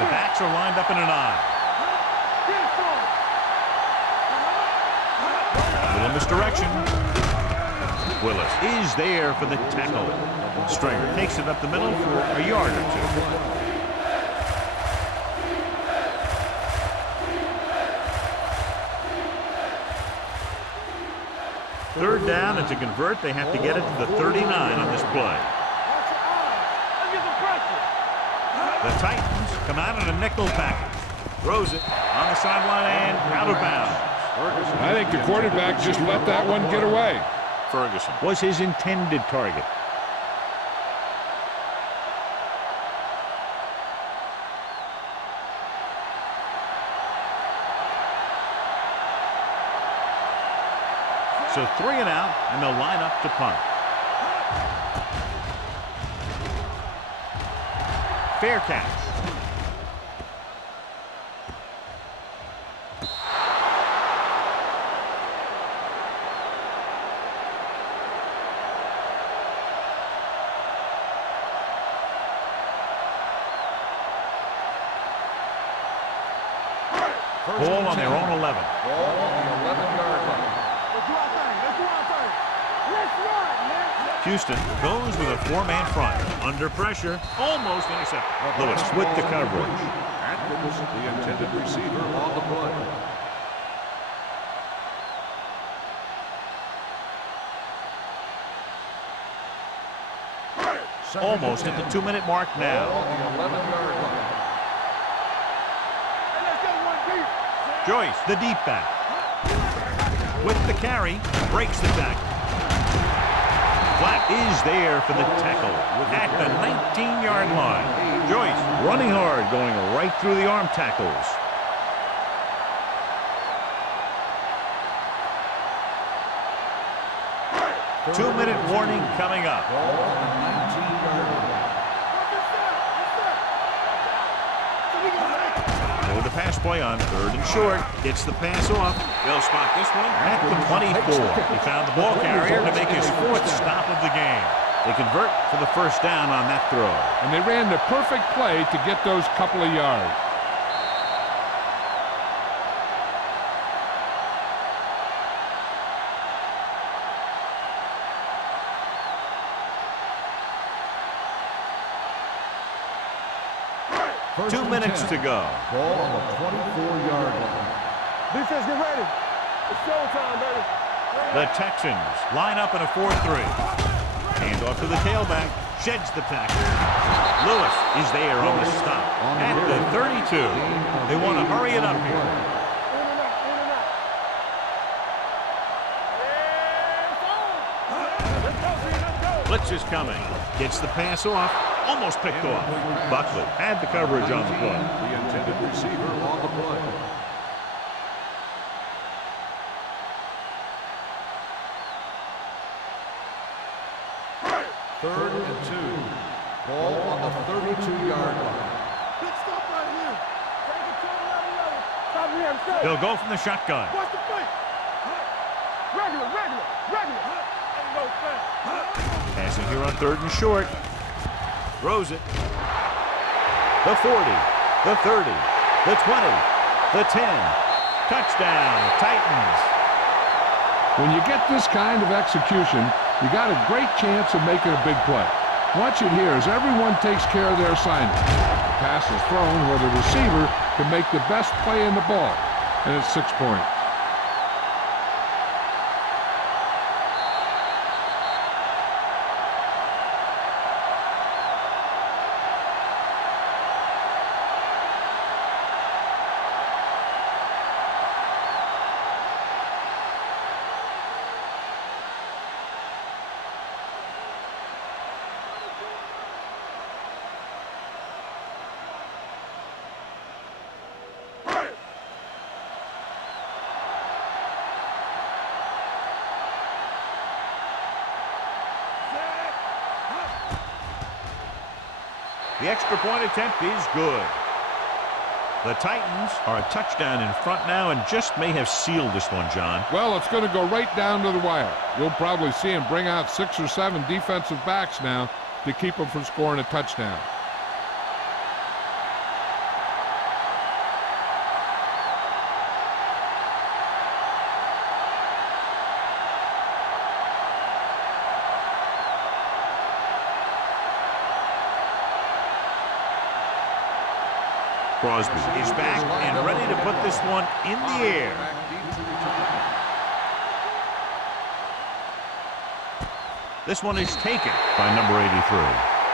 The backs are lined up in an eye. A little misdirection. Willis is there for the tackle. Stringer takes it up the middle for a yard or two. Third down, and to convert, they have to get it to the 39 on this play. The Titans come out in a nickel package. Throws it on the sideline and out of bounds. I think the quarterback just let that one get away. Ferguson was his intended target. So 3 and out, and they'll line up to punt. Fair catch. Ball on their own 11. Ball on the 11-yard line. Houston goes with a 4-man front. Under pressure, almost intercepted. Lewis with the coverage. Atkins, the intended receiver, on the play. Almost at the 2-minute mark now. Ball on the 11-yard line. Joyce, the deep back. With the carry, breaks the tackle. Black is there for the tackle at the 19-yard line. Joyce running hard, going right through the arm tackles. Two-minute warning coming up. Ball on the 19-yard line. With the pass play on 3rd and short. Gets the pass off. They'll spot this one at the 24. He found the ball carrier to make his 4th stop of the game. They convert for the first down on that throw. And they ran the perfect play to get those couple of yards. First 2 and minutes 10. to go. Ball on the 24-yard line. Defense, get ready. It's showtime, baby. The Texans line up in a 4-3. Hand off to the tailback. Sheds the tackle. Lewis is there on the stop at the 32. They want to hurry it up here. In and out, in and out. Let's go, Steve, let's go. Blitz is coming. Gets the pass off. Almost picked off. Buckley had the coverage on the play. The intended receiver on the play. Third and 2. Ball on the 32-yard line. Big stop right here. Take it to another level. Stop here, I'm straight. They'll go from the shotgun. Watch the fake. Regular. Ain't no fake. Passing here on 3rd and short. Throws it. The 40, the 30, the 20, the 10. Touchdown, Titans. When you get this kind of execution, you got a great chance of making a big play. Watch it here as everyone takes care of their assignment. The pass is thrown where the receiver can make the best play in the ball, and it's 6 points. The extra point attempt is good. The Titans are a touchdown in front now and just may have sealed this one, John. Well, it's going to go right down to the wire. You'll probably see him bring out 6 or 7 defensive backs now to keep him from scoring a touchdown. Crosby is back and ready to put this one in the air. This one is taken by number 83.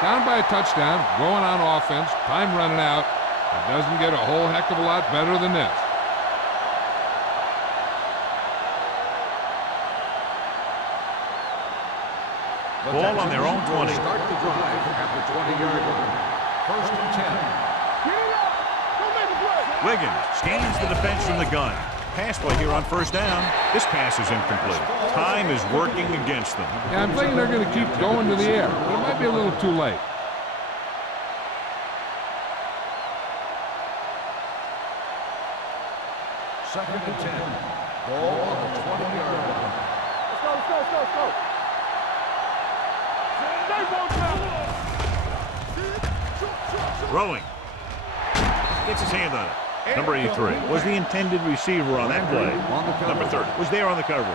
Down by a touchdown, going on offense, time running out. It doesn't get a whole heck of a lot better than this. Ball on their own 20. Start the drive at the 20-yard line. First and 10. Wiggins scans the defense from the gun. Pass play here on first down. This pass is incomplete. Time is working against them. Yeah, I'm thinking they're going to keep going to the air, but it might be a little too late. Second and 10. Ball on the 20-yard line. Let's go. Throwing. Gets his hand on it. Number 83 was the intended receiver on that play. Number 30 was there on the coverage.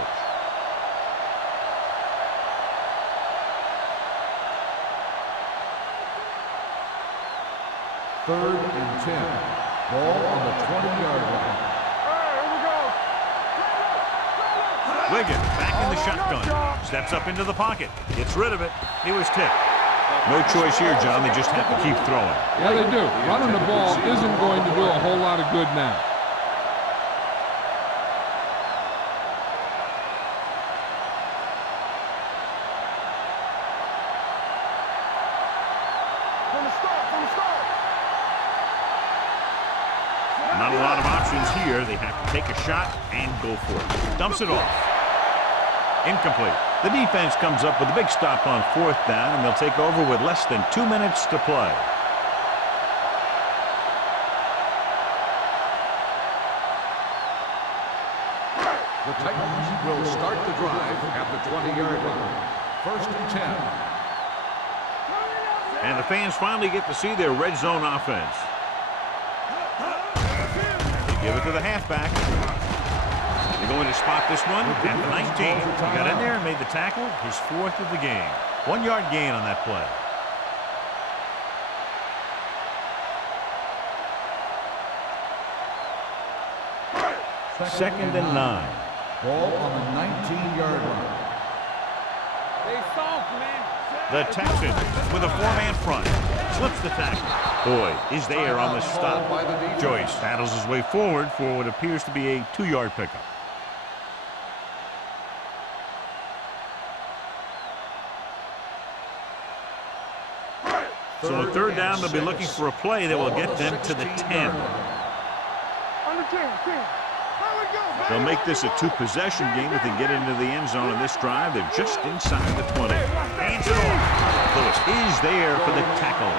Third and 10. Ball on the 20-yard line. Wiggins back in the shotgun. Steps up into the pocket. Gets rid of it. He was tipped. No choice here, John. They just have to keep throwing. Yeah, they do. Running the ball isn't going to do a whole lot of good now. Not a lot of options here. They have to take a shot and go for it. Dumps it off. Incomplete. The defense comes up with a big stop on fourth down, and they'll take over with less than 2 minutes to play. The Titans will start the drive at the 20-yard line. First and 10. And the fans finally get to see their red zone offense. They give it to the halfback. They're going to spot this one at the 19. He got in there and made the tackle, his fourth of the game. 1 yard gain on that play. Second and 9. Ball on the 19-yard line. The Texans with a four-man front. Slips the tackle. Boyd is there on the stop. Joyce battles his way forward for what appears to be a 2-yard pickup. So on third down, they'll be looking for a play that will get them to the 10. They'll make this a two-possession game if they get into the end zone in this drive. They're just inside the 20. Hands it off. Lewis is there for the tackle.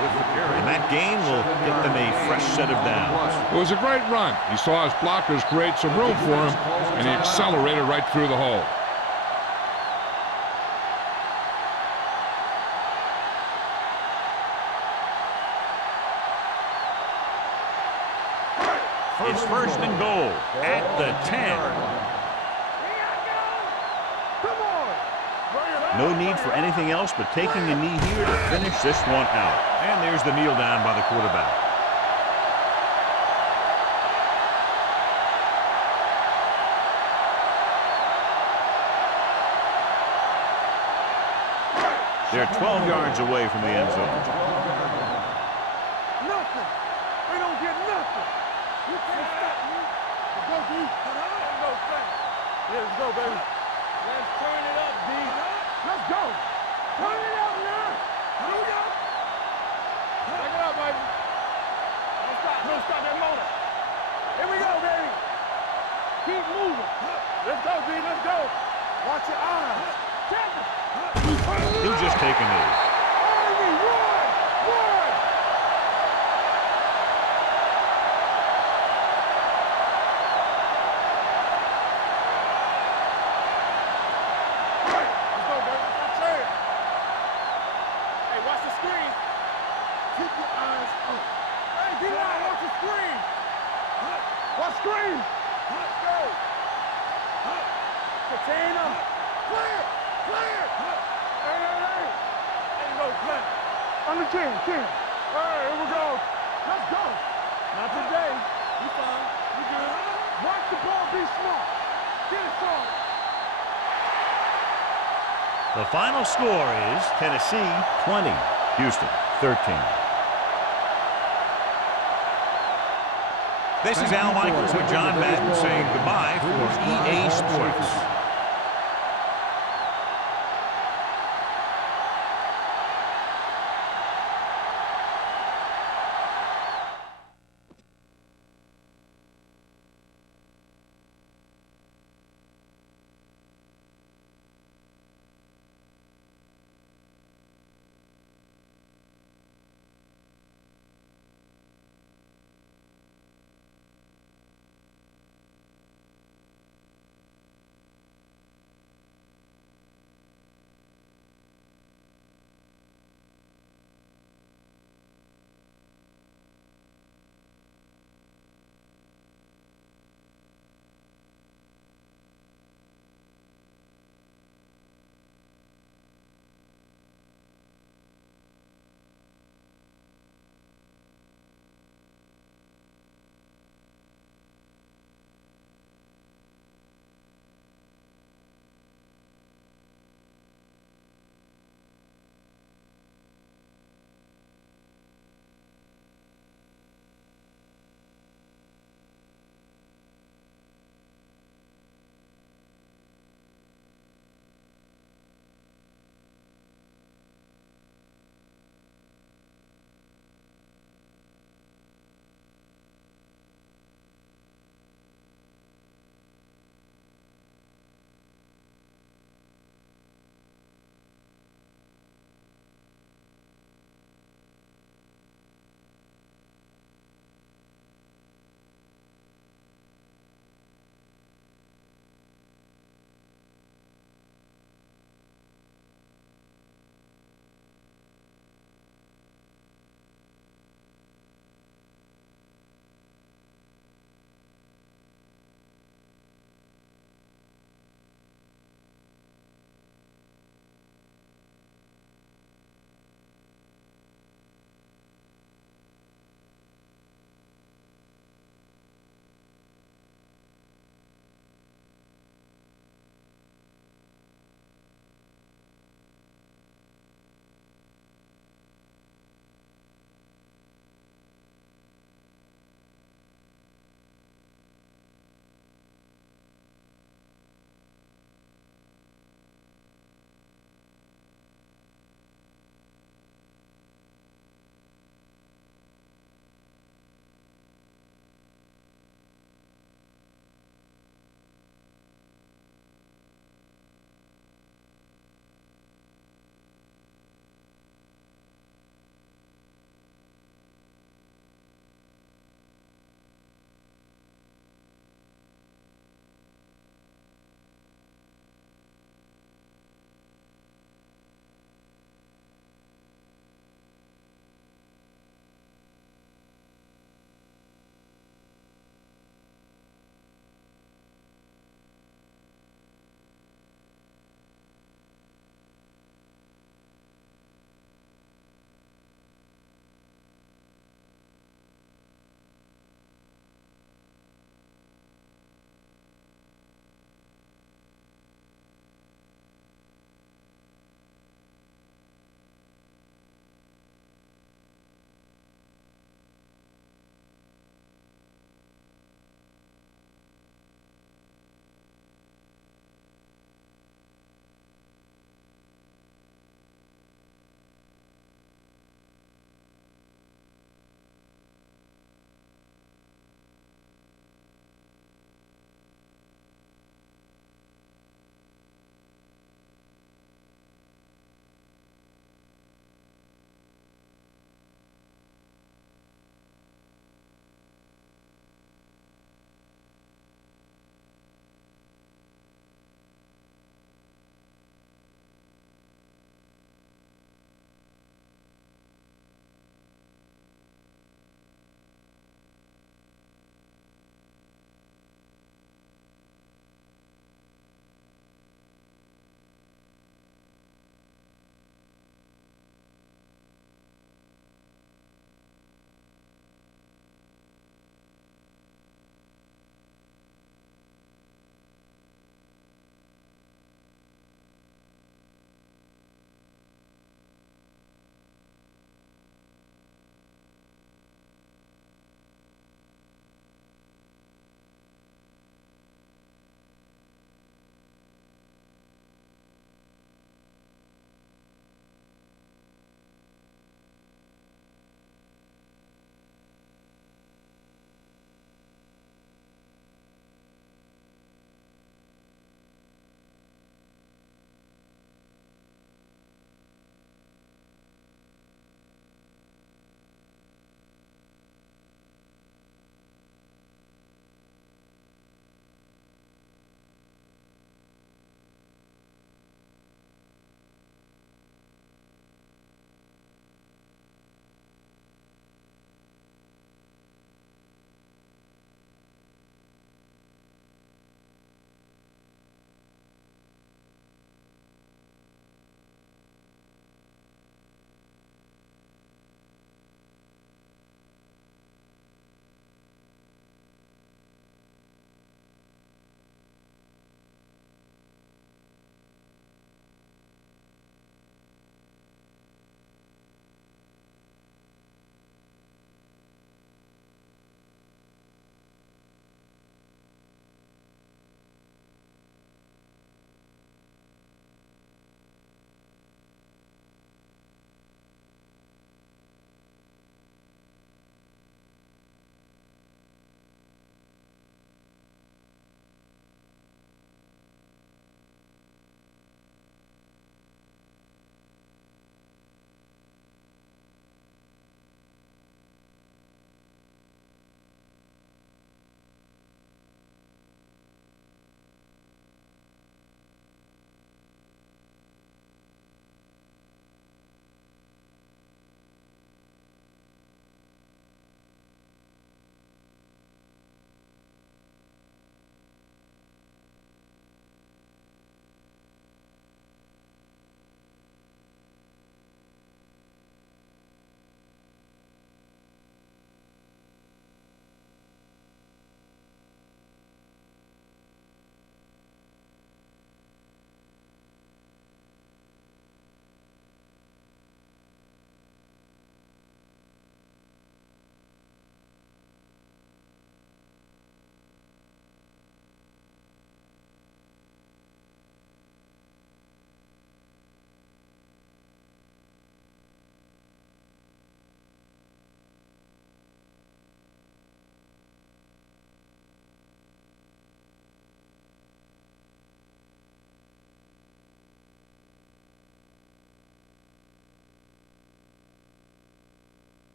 And that gain will get them a fresh set of downs. It was a great run. He saw his blockers create some room for him, and he accelerated right through the hole. It's first and goal at the 10. No need for anything else but taking a knee here to finish this one out. And there's the kneel down by the quarterback. They're 12 yards away from the end zone. Nothing. They don't get nothing. You can't stop me. Let's go, D. Let's go, Frank. Yeah, let's go, baby. Let's turn it up, D. Let's go. Turn it up now. Here we go. Take it up, baby. Don't stop. Don't stop that motor. Here we go, baby. Keep moving. Let's go, D. Let's go. Watch your eyes. Check it. He'll just take a knee. Army, run! Run! Let's go, baby. Let's say it. Hey, watch the screen. Keep your eyes up. Hey, D-line, watch the screen. Watch screen. Let's go. Contain them. Clear. Clear. Hey. Ain't no play. On the 10. All right, here we go. Let's go. Not today. You fine. You good. Watch the ball. Be smart. Get it on. The final score is Tennessee 20, Houston 13. This is Al Michaels with John Madden